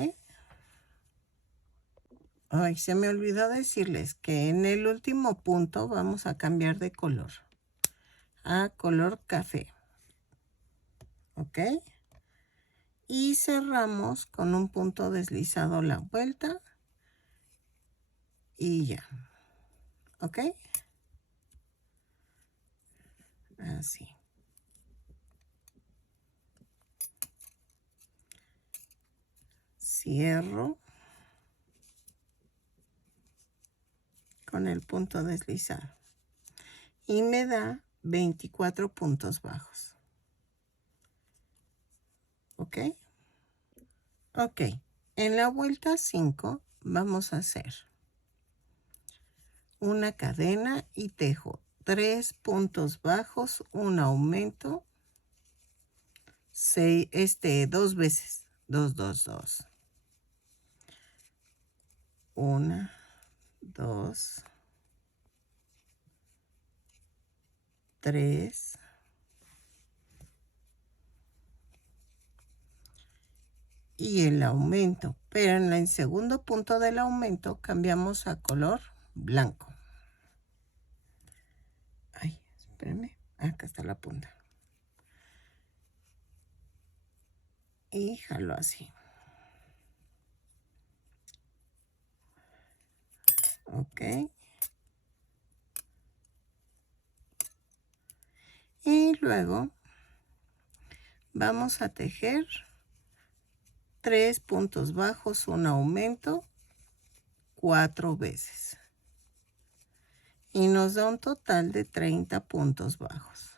Ay, se me olvidó decirles que en el último punto vamos a cambiar de color a color café. ¿Ok? Y cerramos con un punto deslizado la vuelta y ya. ¿Ok? Así. Cierro con el punto deslizado y me da 24 puntos bajos. ¿Ok? Ok. En la vuelta 5 vamos a hacer una cadena y tejo 3 puntos bajos, un aumento, 2 veces, 2, 2, 2. 1, 2, 3 y el aumento, pero en el segundo punto del aumento cambiamos a color blanco. Ay, espérame, acá está la punta. Y jalo así. Ok. Y luego vamos a tejer 3 puntos bajos, un aumento 4 veces. Y nos da un total de 30 puntos bajos.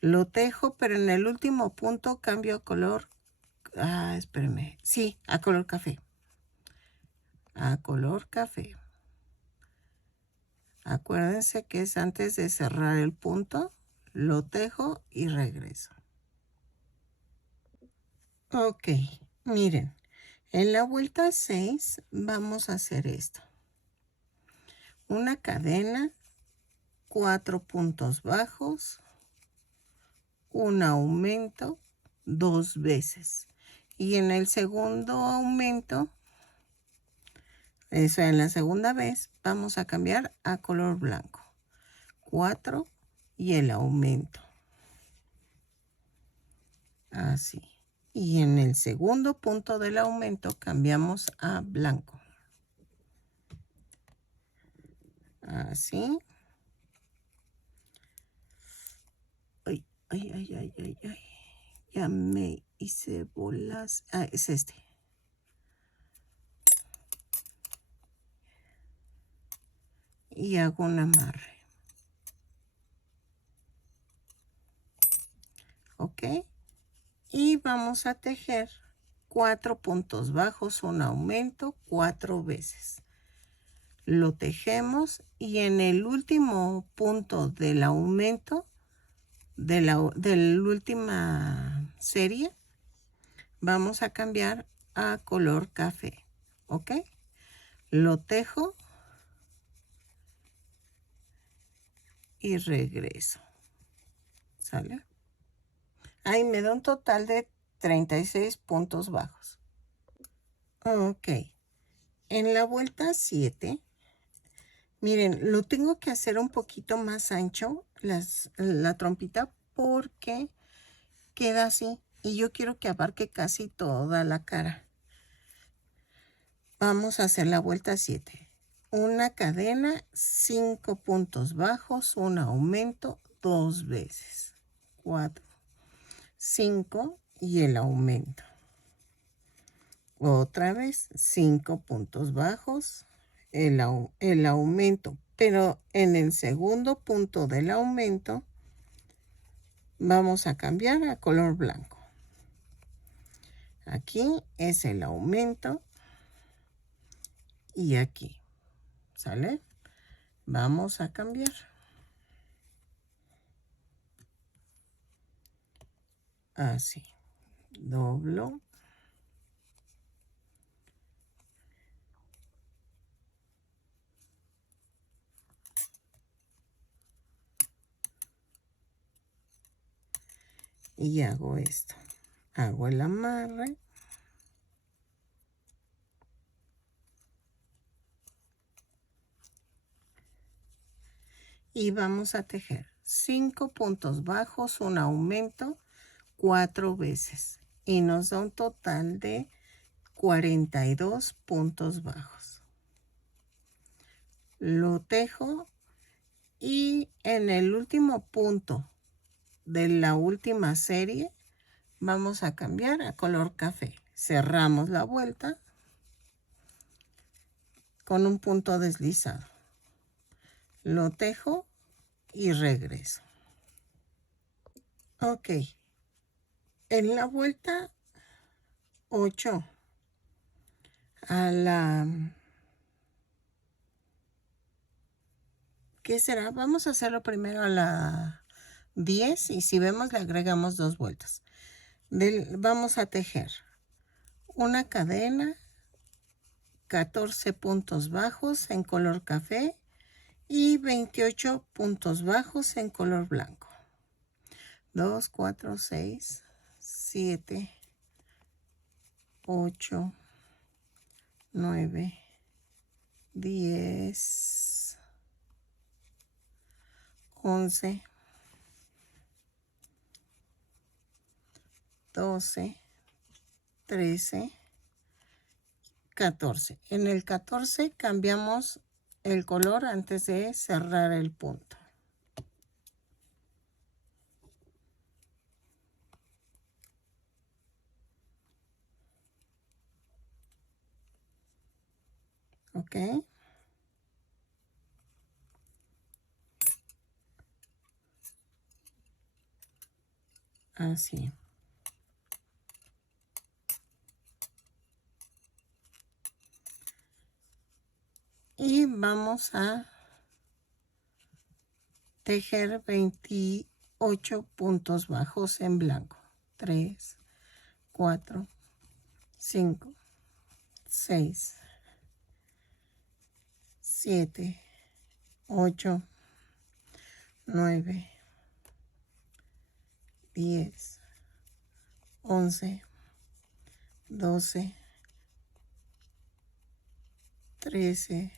Lo tejo, pero en el último punto cambio a color. Espérame. Sí, a color café. A color café. Acuérdense que es antes de cerrar el punto. Lo tejo y regreso. Ok, miren. En la vuelta 6 vamos a hacer esto. una cadena, 4 puntos bajos, un aumento 2 veces. Y en el segundo aumento, eso en la segunda vez, vamos a cambiar a color blanco. 4 y el aumento. Así. Y en el segundo punto del aumento cambiamos a blanco. Así. Ay, ay, ay, ay, ay, ay. Ya me hice bolas. Ah, es este. Y hago un amarre. ¿Ok? Y vamos a tejer 4 puntos bajos, un aumento 4 veces. Lo tejemos y en el último punto del aumento de la última serie vamos a cambiar a color café. ¿Ok? Lo tejo y regreso. ¿Sale? Ahí me da un total de 36 puntos bajos. Ok. En la vuelta 7, miren, lo tengo que hacer un poquito más ancho la trompita porque queda así y yo quiero que abarque casi toda la cara. Vamos a hacer la vuelta 7. Una cadena, 5 puntos bajos, un aumento 2 veces. 4, 5 y el aumento. Otra vez 5 puntos bajos, el aumento, pero en el segundo punto del aumento vamos a cambiar a color blanco. Aquí es el aumento y aquí, ¿sale? Vamos a cambiar. Así, doblo. Y hago esto. Hago el amarre. Y vamos a tejer 5 puntos bajos, un aumento 4 veces. Y nos da un total de 42 puntos bajos. Lo tejo y en el último punto de la última serie vamos a cambiar a color café. Cerramos la vuelta con un punto deslizado. Lo tejo y regreso. Ok. En la vuelta 8 a la... ¿Qué será? Vamos a hacerlo primero a la 10 y si vemos le agregamos 2 vueltas. Vamos a tejer una cadena, 14 puntos bajos en color café y 28 puntos bajos en color blanco. 2, 4, 6, 7, 8, 9, 10, 11, 12, 13, 14. En el 14 cambiamos el color antes de cerrar el punto. ¿Ok? Así. Y vamos a tejer 28 puntos bajos en blanco. 3, 4, 5, 6, 7, 8, 9, 10, 11, 12, 13,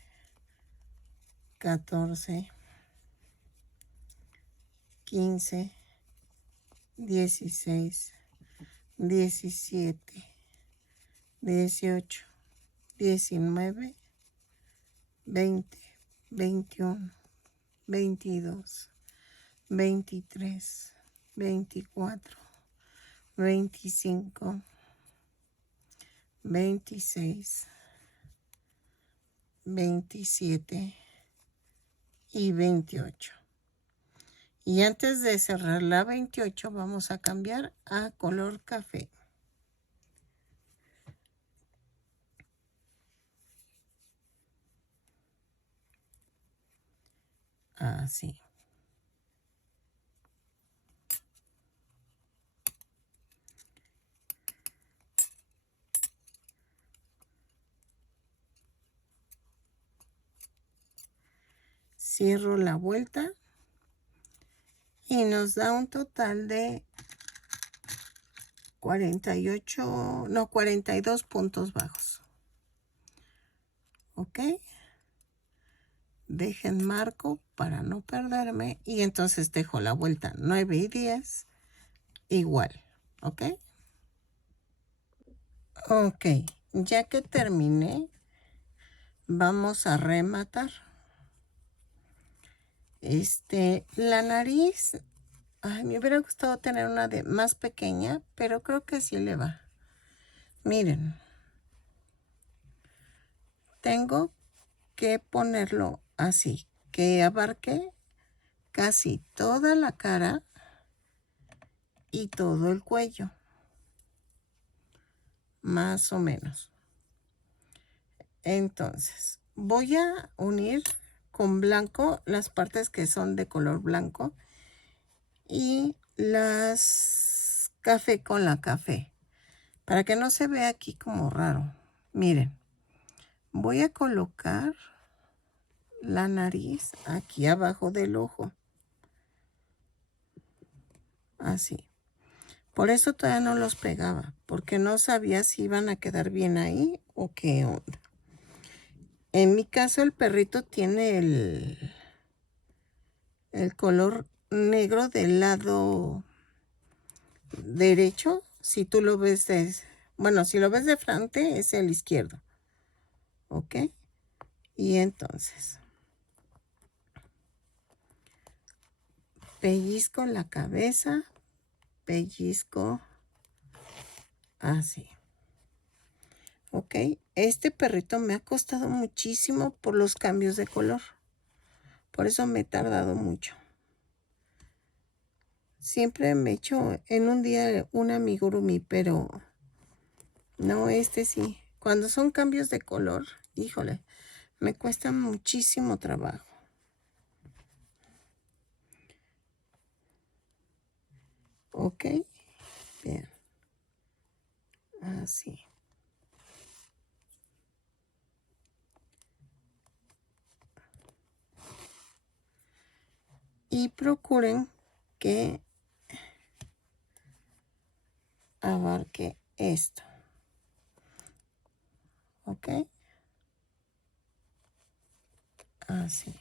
14, 15, 16, 17, 18, 19, 20, 21, 22, 23, 24, 25, 26, 27 y 28. Y antes de cerrar la 28 vamos a cambiar a color café. Así. Cierro la vuelta y nos da un total de 42 puntos bajos. ¿Ok? Dejen marco para no perderme y entonces dejo la vuelta 9 y 10 igual. ¿Ok? Ok, ya que terminé, vamos a rematar. La nariz, ay, me hubiera gustado tener una de más pequeña, pero creo que sí le va. Miren, tengo que ponerlo así, que abarque casi toda la cara y todo el cuello, más o menos. Entonces, voy a unir con blanco las partes que son de color blanco y las café con la café, para que no se vea aquí como raro. Miren, voy a colocar la nariz aquí abajo del ojo, así. Por eso todavía no los pegaba, porque no sabía si iban a quedar bien ahí o qué onda. En mi caso el perrito tiene el color negro del lado derecho. Si tú lo ves bueno, si lo ves de frente es el izquierdo. ¿Ok? Y entonces pellizco la cabeza, pellizco así. ¿Ok? Este perrito me ha costado muchísimo por los cambios de color. Por eso me he tardado mucho. Siempre me echo en un día un amigurumi, pero no, sí. Cuando son cambios de color, híjole, me cuesta muchísimo trabajo. ¿Ok? Bien. Así. Y procuren que abarque esto. ¿Ok? Así.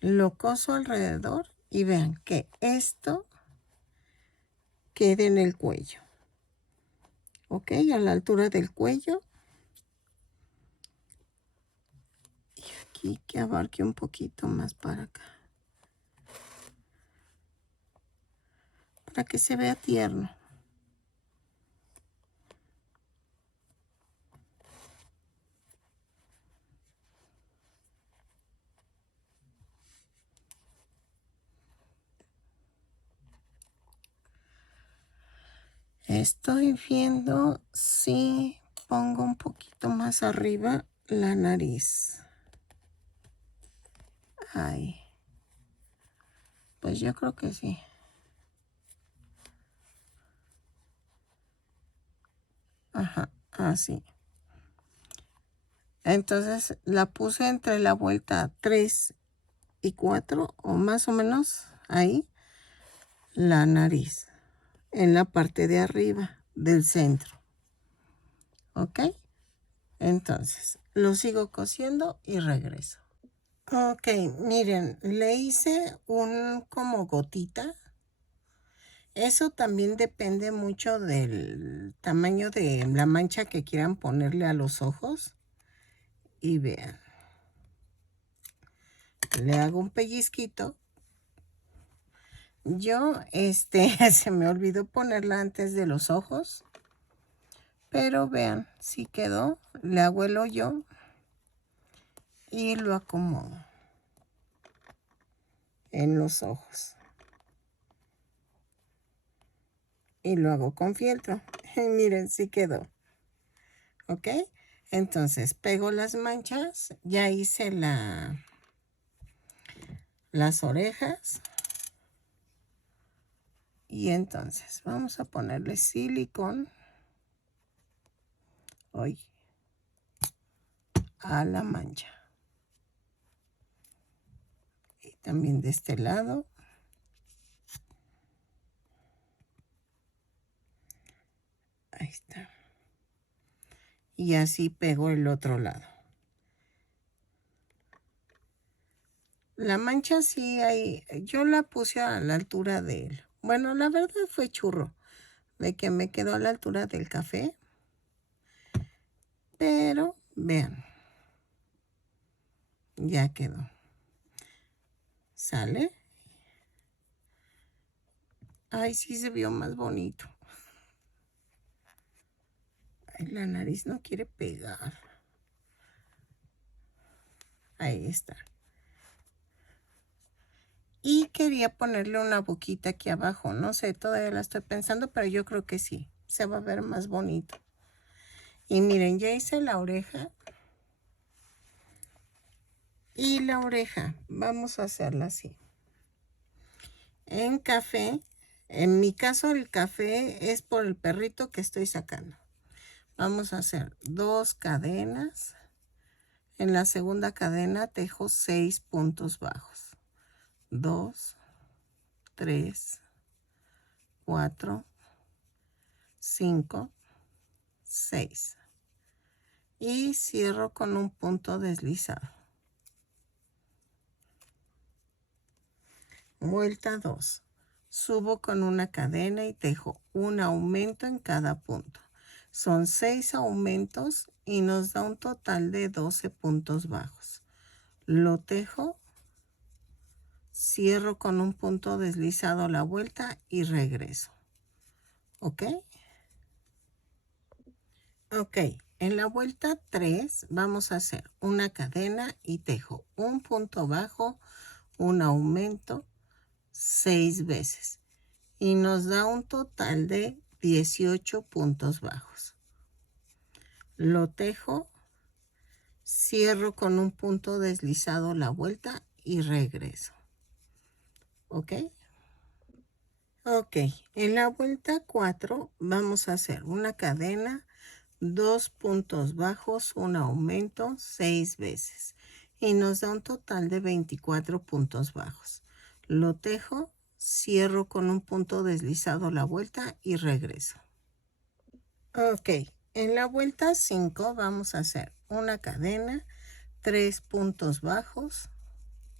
Lo coso alrededor y vean que esto quede en el cuello. ¿Ok? A la altura del cuello. Y aquí que abarque un poquito más para acá. Para que se vea tierno. Estoy viendo si pongo un poquito más arriba la nariz. Ay. Pues yo creo que sí. así. Entonces la puse entre la vuelta 3 y 4 o más o menos ahí la nariz en la parte de arriba del centro. ¿Ok? Entonces lo sigo cosiendo y regreso. Ok, miren, le hice un como gotita. Eso también depende mucho del tamaño de la mancha que quieran ponerle a los ojos. Y vean, le hago un pellizquito. Yo, se me olvidó ponerla antes de los ojos. Pero vean, sí quedó. Le hago el hoyo y lo acomodo en los ojos. Y lo hago con fieltro. Miren, sí quedó. ¿Ok? Entonces, pego las manchas. Ya hice las orejas. Y entonces, vamos a ponerle silicón. Hoy. A la mancha. Y también de este lado. Ahí está. Y así pego el otro lado. La mancha sí hay, yo la puse a la altura de él. Bueno, la verdad fue churro, de que me quedó a la altura del café. Pero, vean, ya quedó. ¿Sale? Ay, sí se vio más bonito. Ay, la nariz no quiere pegar. Ahí está. Y quería ponerle una boquita aquí abajo. No sé, todavía la estoy pensando, pero yo creo que sí. Se va a ver más bonito. Y miren, ya hice la oreja. Y la oreja, vamos a hacerla así. En café, en mi caso el café es por el perrito que estoy sacando. Vamos a hacer 2 cadenas. En la segunda cadena tejo 6 puntos bajos. 2, 3, 4, 5, 6. Y cierro con un punto deslizado. Vuelta 2. Subo con una cadena y tejo un aumento en cada punto. Son 6 aumentos y nos da un total de 12 puntos bajos. Lo tejo, cierro con un punto deslizado la vuelta y regreso. ¿Ok? Ok, en la vuelta 3 vamos a hacer una cadena y tejo un punto bajo, un aumento 6 veces. Y nos da un total de 18 puntos bajos. Lo tejo, cierro con un punto deslizado la vuelta y regreso. ¿Ok? Ok, en la vuelta 4 vamos a hacer una cadena, 2 puntos bajos, un aumento 6 veces. Y nos da un total de 24 puntos bajos. Lo tejo, cierro con un punto deslizado la vuelta y regreso. Ok, en la vuelta 5 vamos a hacer una cadena, 3 puntos bajos,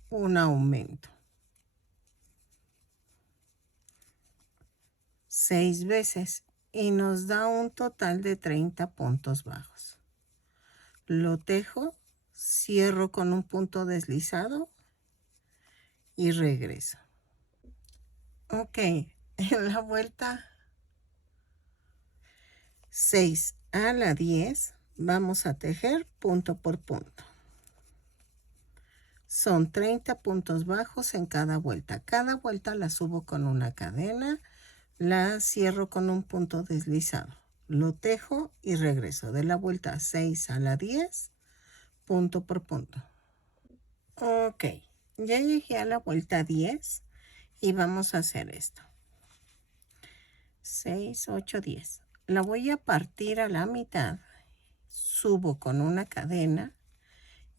un aumento. 6 veces y nos da un total de 30 puntos bajos. Lo tejo, cierro con un punto deslizado y regreso. Ok, en la vuelta 6 a la 10 vamos a tejer punto por punto. Son 30 puntos bajos en cada vuelta. Cada vuelta la subo con una cadena, la cierro con un punto deslizado. Lo tejo y regreso de la vuelta 6 a la 10, punto por punto. Ok, ya llegué a la vuelta 10 y vamos a hacer esto. 6, 8, 10. La voy a partir a la mitad subo con una cadena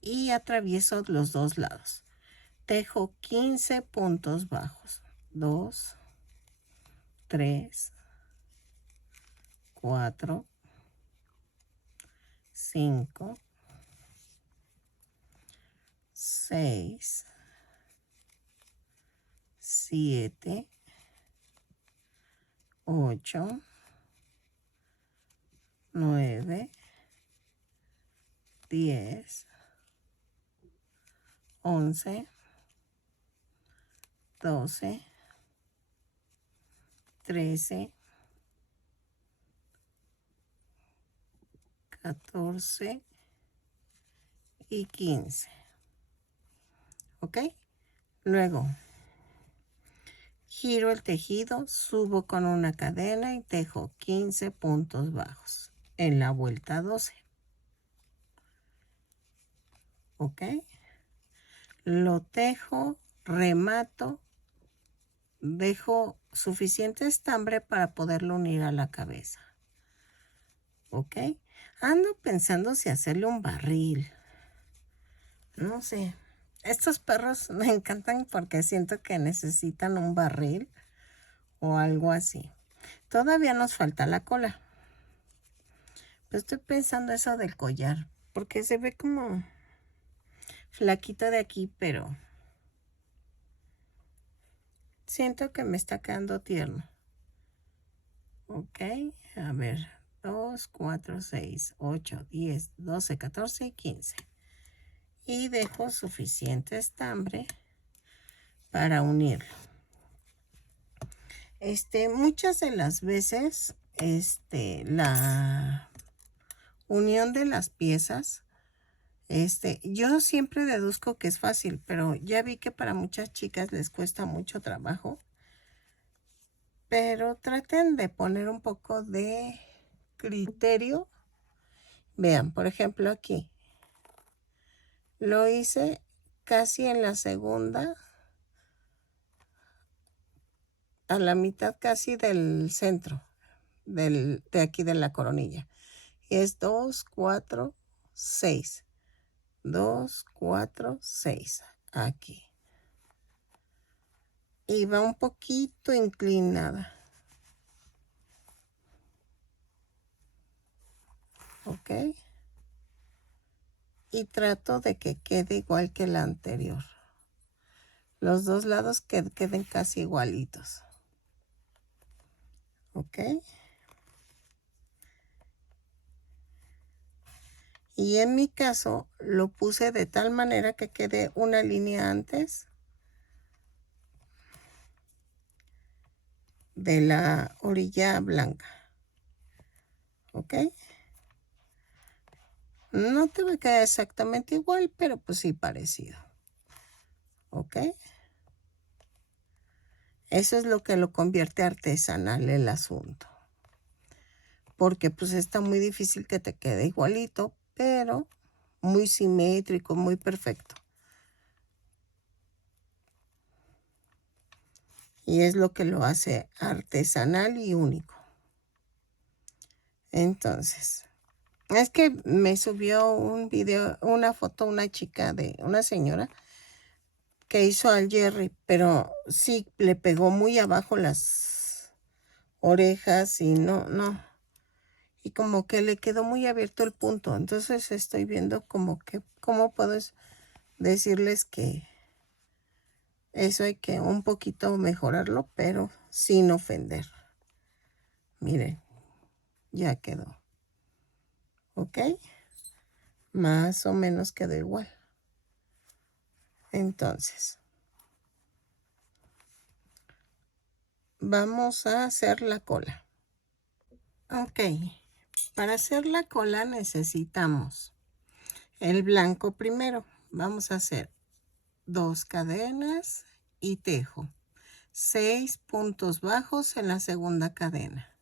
y atravieso los dos lados. Tejo 15 puntos bajos. 2, 3, 4, 5, 6, 7, 8, 9, 10, 11, 12, 13, 14 y 15. ¿Ok? Luego giro el tejido, subo con una cadena y tejo 15 puntos bajos en la vuelta 12. ¿Ok? Lo tejo, remato, dejo suficiente estambre para poderlo unir a la cabeza. ¿Ok? Ando pensando si hacerle un barril. No sé. Estos perros me encantan porque siento que necesitan un barril o algo así. Todavía nos falta la cola. Pero estoy pensando eso del collar, porque se ve como flaquito de aquí, pero siento que me está quedando tierno. Ok, a ver, 2, 4, 6, 8, 10, 12, 14 y 15. Y dejo suficiente estambre para unirlo. Muchas de las veces, la unión de las piezas, yo siempre deduzco que es fácil, pero ya vi que para muchas chicas les cuesta mucho trabajo. Pero traten de poner un poco de criterio. Vean, por ejemplo, aquí. Lo hice casi en la segunda, a la mitad casi del centro, de aquí de la coronilla. Y es 2, 4, 6. 2, 4, 6. Aquí. Y va un poquito inclinada. ¿Ok? Y trato de que quede igual que la anterior. Los dos lados que queden casi igualitos. ¿Ok? Y en mi caso lo puse de tal manera que quede una línea antes de la orilla blanca. ¿Ok? No te va a quedar exactamente igual, pero pues sí parecido. ¿Ok? Eso es lo que lo convierte artesanal el asunto. Porque pues está muy difícil que te quede igualito, pero muy simétrico, muy perfecto. Y es lo que lo hace artesanal y único. Entonces, es que me subió un video, una foto, una chica de una señora que hizo al Jerry, pero sí le pegó muy abajo las orejas y no. Y como que le quedó muy abierto el punto. Entonces estoy viendo como que, ¿cómo puedo decirles que eso hay que un poquito mejorarlo, pero sin ofender? Miren, ya quedó. ¿Ok? Más o menos quedó igual. Entonces, vamos a hacer la cola. Ok, para hacer la cola necesitamos el blanco primero. Vamos a hacer 2 cadenas y tejo 6 puntos bajos en la segunda cadena.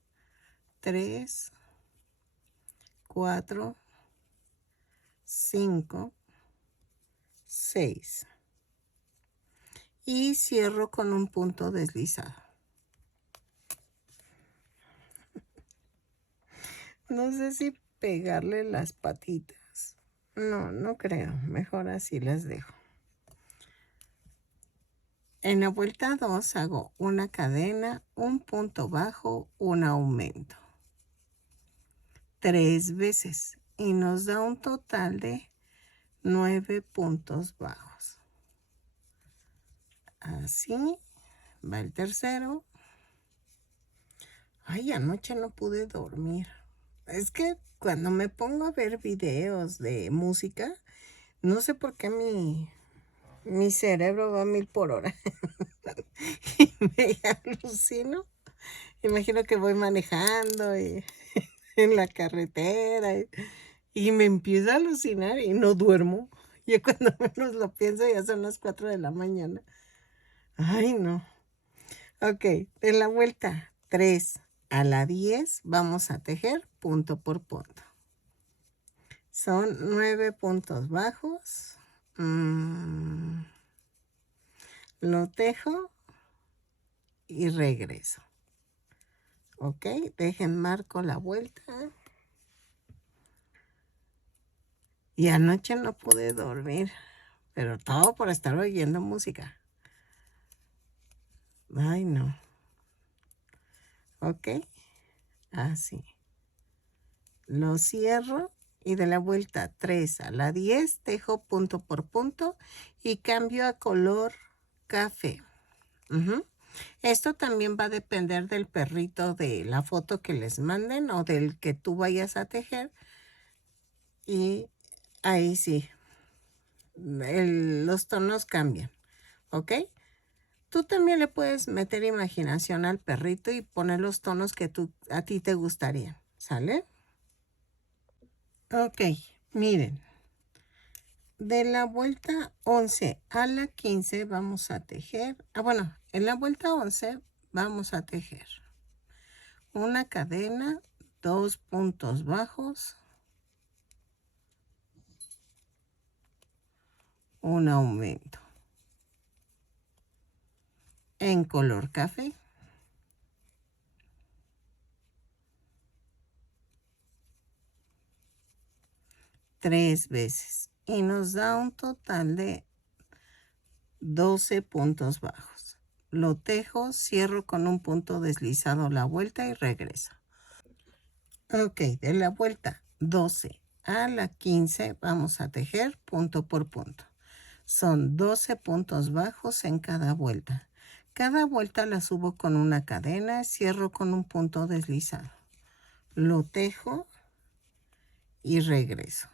3, 4, 5, 6. Y cierro con un punto deslizado. No sé si pegarle las patitas. No, no creo. Mejor así las dejo. En la vuelta 2 hago una cadena, un punto bajo, un aumento. 3 veces y nos da un total de 9 puntos bajos. Así va el tercero. Ay, anoche no pude dormir. Es que cuando me pongo a ver videos de música, no sé por qué mi cerebro va a 1000 por hora. Y me alucino. Imagino que voy manejando y en la carretera y me empiezo a alucinar y no duermo. Yo cuando menos lo pienso ya son las 4 de la mañana. Ay, no. Ok, en la vuelta 3 a la 10 vamos a tejer punto por punto. Son 9 puntos bajos. Lo tejo y regreso. Ok, dejen marco la vuelta. Y anoche no pude dormir, pero todo por estar oyendo música. Ay, no. Ok, así. Lo cierro y de la vuelta 3 a la 10 tejo punto por punto y cambio a color café. Esto también va a depender del perrito, de la foto que les manden o del que tú vayas a tejer. Y ahí sí, los tonos cambian, ¿ok? Tú también le puedes meter imaginación al perrito y poner los tonos que a ti te gustarían, ¿sale? Ok, miren. De la vuelta 11 a la 15 vamos a tejer. Bueno, en la vuelta 11 vamos a tejer una cadena, 2 puntos bajos, un aumento en color café. 3 veces y nos da un total de 12 puntos bajos. Lo tejo, cierro con un punto deslizado la vuelta y regreso. Ok, de la vuelta 12 a la 15 vamos a tejer punto por punto. Son 12 puntos bajos en cada vuelta. Cada vuelta la subo con una cadena, cierro con un punto deslizado. Lo tejo y regreso.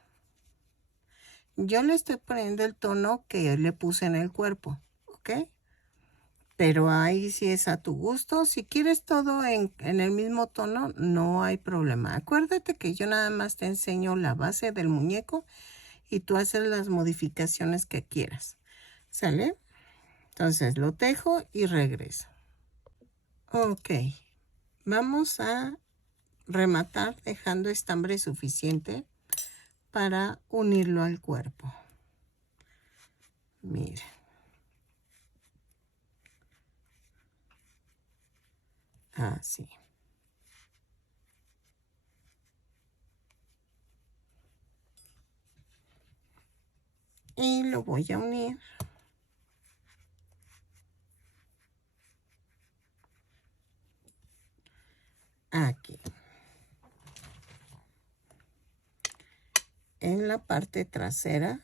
Yo le estoy poniendo el tono que le puse en el cuerpo, ¿ok? Pero ahí sí es a tu gusto. Si quieres todo en el mismo tono, no hay problema. Acuérdate que yo nada más te enseño la base del muñeco y tú haces las modificaciones que quieras. ¿Sale? Entonces lo tejo y regreso. Ok. Vamos a rematar dejando estambre suficiente para unirlo al cuerpo. Miren. Así. Y lo voy a unir aquí. En la parte trasera,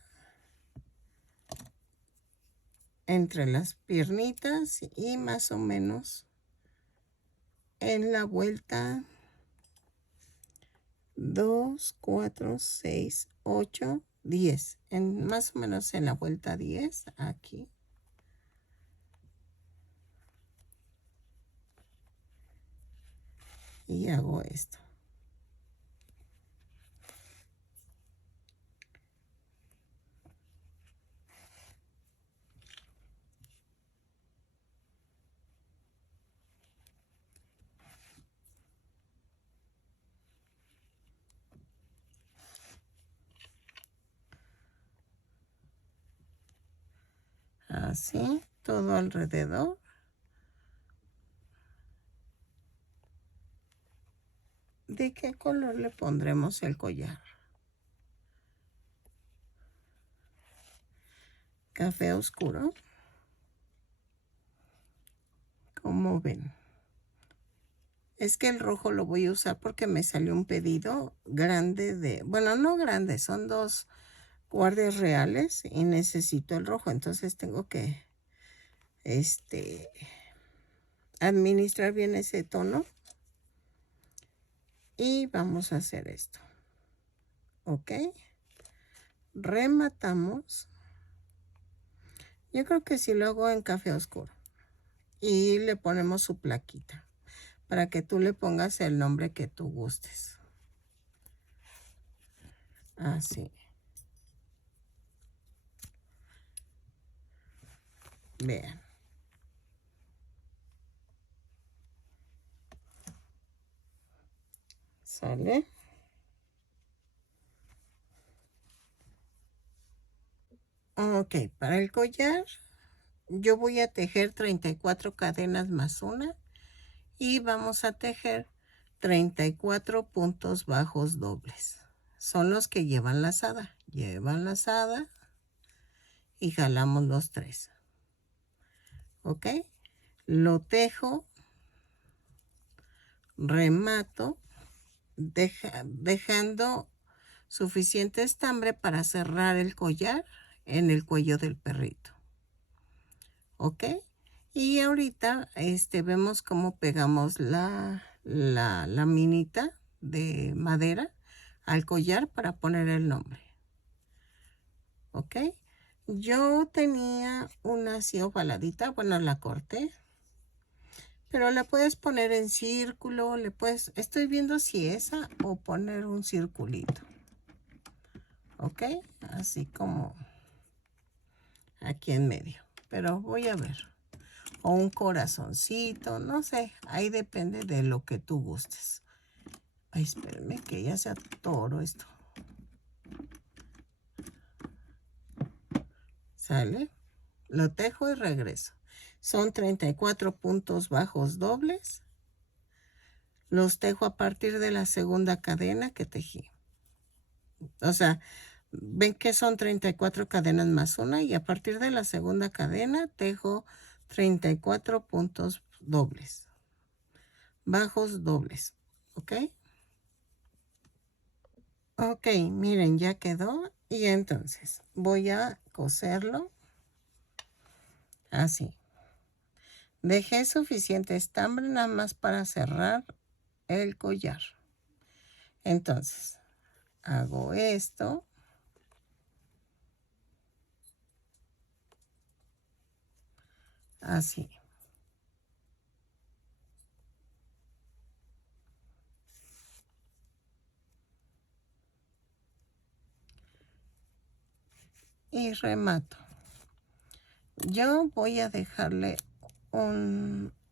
entre las piernitas y más o menos en la vuelta 2, 4, 6, 8, 10. Más o menos en la vuelta 10, aquí. Y hago esto. Así, todo alrededor ¿De qué color le pondremos el collar? ¿Café oscuro? ¿Cómo ven? Es que el rojo lo voy a usar porque me salió un pedido grande de... Bueno, no grande, son 2 guardias reales y necesito el rojo. Entonces tengo que administrar bien ese tono. Y vamos a hacer esto. ¿Ok? Rematamos. Yo creo que sí lo hago en café oscuro. Y le ponemos su plaquita para que tú le pongas el nombre que tú gustes. Así. Vean. ¿Sale? Ok, para el collar yo voy a tejer 34 cadenas más una y vamos a tejer 34 puntos bajos dobles. Son los que llevan lazada. Llevan lazada y jalamos los 3. ¿Ok? Lo tejo, remato, dejando suficiente estambre para cerrar el collar en el cuello del perrito. ¿Ok? Y ahorita vemos cómo pegamos la laminita de madera al collar para poner el nombre. ¿Ok? Yo tenía una así ovaladita, bueno, la corté. Pero la puedes poner en círculo, estoy viendo si esa o poner un circulito. ¿Ok? Así como aquí en medio. Pero voy a ver. O un corazoncito, no sé. Ahí depende de lo que tú gustes. Ay, espérenme que ya se atoró esto. ¿Sale? Lo tejo y regreso. Son 34 puntos bajos dobles. Los tejo a partir de la segunda cadena que tejí. O sea, ven que son 34 cadenas más una y a partir de la segunda cadena tejo 34 puntos dobles, bajos dobles, ¿ok? Ok, miren, ya quedó y entonces voy a coserlo así. Dejé suficiente estambre nada más para cerrar el collar. Entonces, hago esto. Así. Y remato. Yo voy a dejarle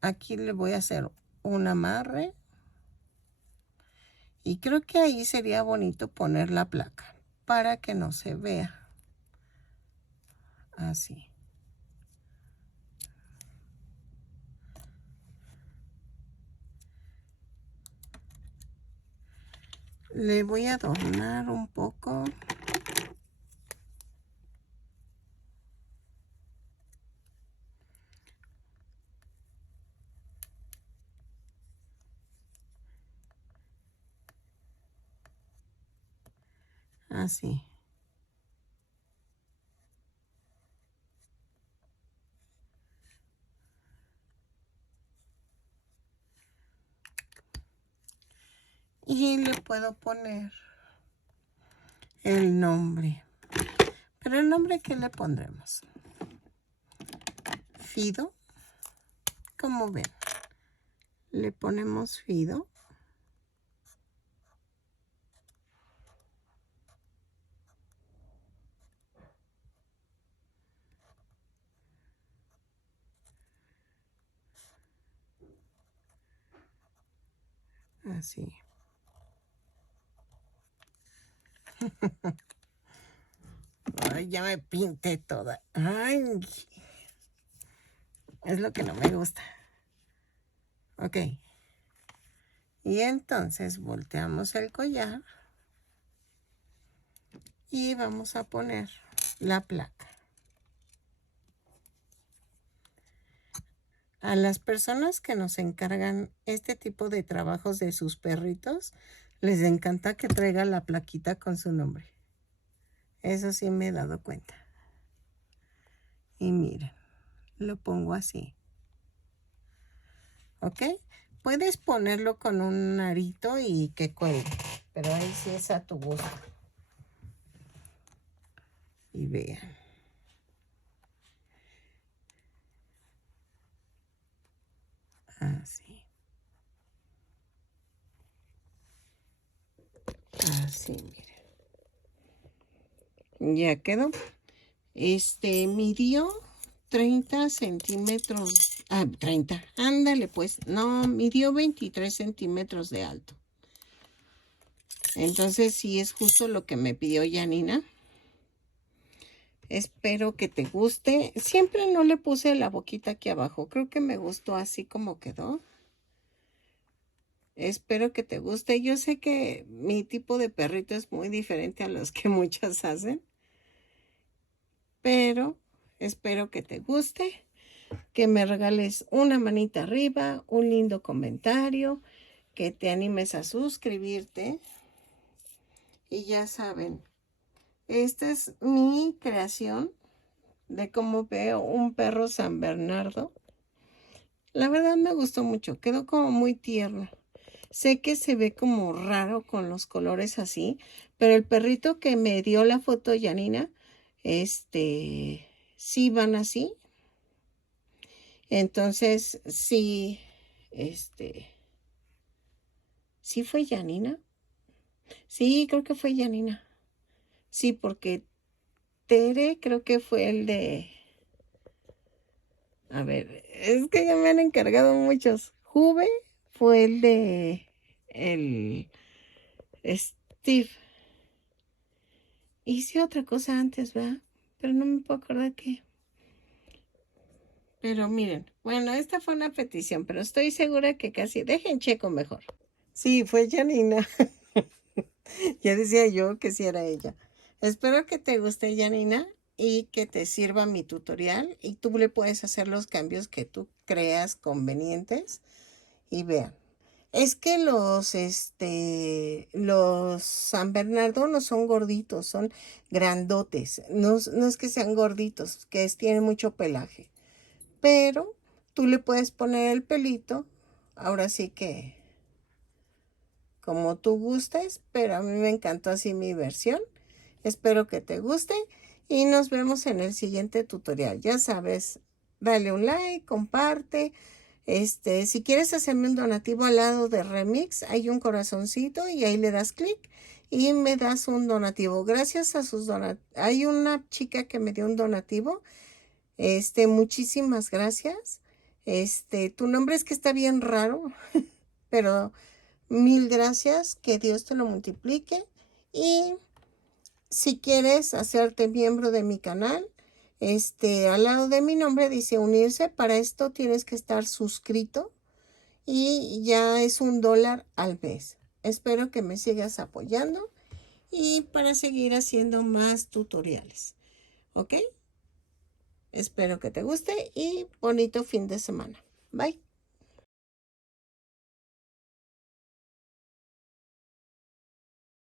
aquí le voy a hacer un amarre. Y creo que ahí sería bonito poner la placa para que no se vea. Así. Le voy a adornar un poco. Así. Y le puedo poner el nombre. Pero el nombre, ¿qué le pondremos? Fido. Como ven. Le ponemos Fido. Así. Ay, ya me pinté toda. Ay, es lo que no me gusta. Ok. Y entonces volteamos el collar y vamos a poner la placa. A las personas que nos encargan este tipo de trabajos de sus perritos, les encanta que traiga la plaquita con su nombre. Eso sí me he dado cuenta. Y miren, lo pongo así. ¿Ok? Puedes ponerlo con un arito y que cuelgue, pero ahí sí es a tu gusto. Y vean. Así. Así, miren. Ya quedó. Midió 30 centímetros. 30. Ándale, pues. No, midió 23 centímetros de alto. Entonces, sí es justo lo que me pidió Janina. Espero que te guste. Siempre no le puse la boquita aquí abajo. Creo que me gustó así como quedó. Espero que te guste. Yo sé que mi tipo de perrito es muy diferente a los que muchas hacen. Pero espero que te guste. Que me regales una manita arriba, un lindo comentario. Que te animes a suscribirte. Y ya saben, esta es mi creación de cómo veo un perro San Bernardo. La verdad me gustó mucho, quedó como muy tierno. Sé que se ve como raro con los colores así, pero el perrito que me dio la foto Janina, sí van así. Entonces, sí, ¿sí fue Janina? Sí, creo que fue Janina. Sí, porque Tere creo que fue el de... A ver, es que ya me han encargado muchos. Juve fue el de... El Steve. Hice otra cosa antes, ¿verdad? Pero no me puedo acordar qué. Pero miren, bueno, esta fue una petición, pero estoy segura que casi... Dejen checo mejor. Sí, fue Janina. Ya decía yo que sí era ella. Espero que te guste, Janina, y que te sirva mi tutorial. Y tú le puedes hacer los cambios que tú creas convenientes. Y vean. Es que los San Bernardo no son gorditos, son grandotes. No, no es que sean gorditos, tienen mucho pelaje. Pero tú le puedes poner el pelito, ahora sí que como tú gustes, pero a mí me encantó así mi versión. Espero que te guste y nos vemos en el siguiente tutorial. Ya sabes, dale un like, comparte. Si quieres hacerme un donativo al lado de Remix, hay un corazoncito y ahí le das clic y me das un donativo. Gracias a sus donativos. Hay una chica que me dio un donativo. Muchísimas gracias. Tu nombre es que está bien raro, pero mil gracias. Que Dios te lo multiplique. Y si quieres hacerte miembro de mi canal, al lado de mi nombre dice unirse. Para esto tienes que estar suscrito y ya es $1 al mes. Espero que me sigas apoyando y para seguir haciendo más tutoriales. ¿Ok? Espero que te guste y bonito fin de semana. Bye.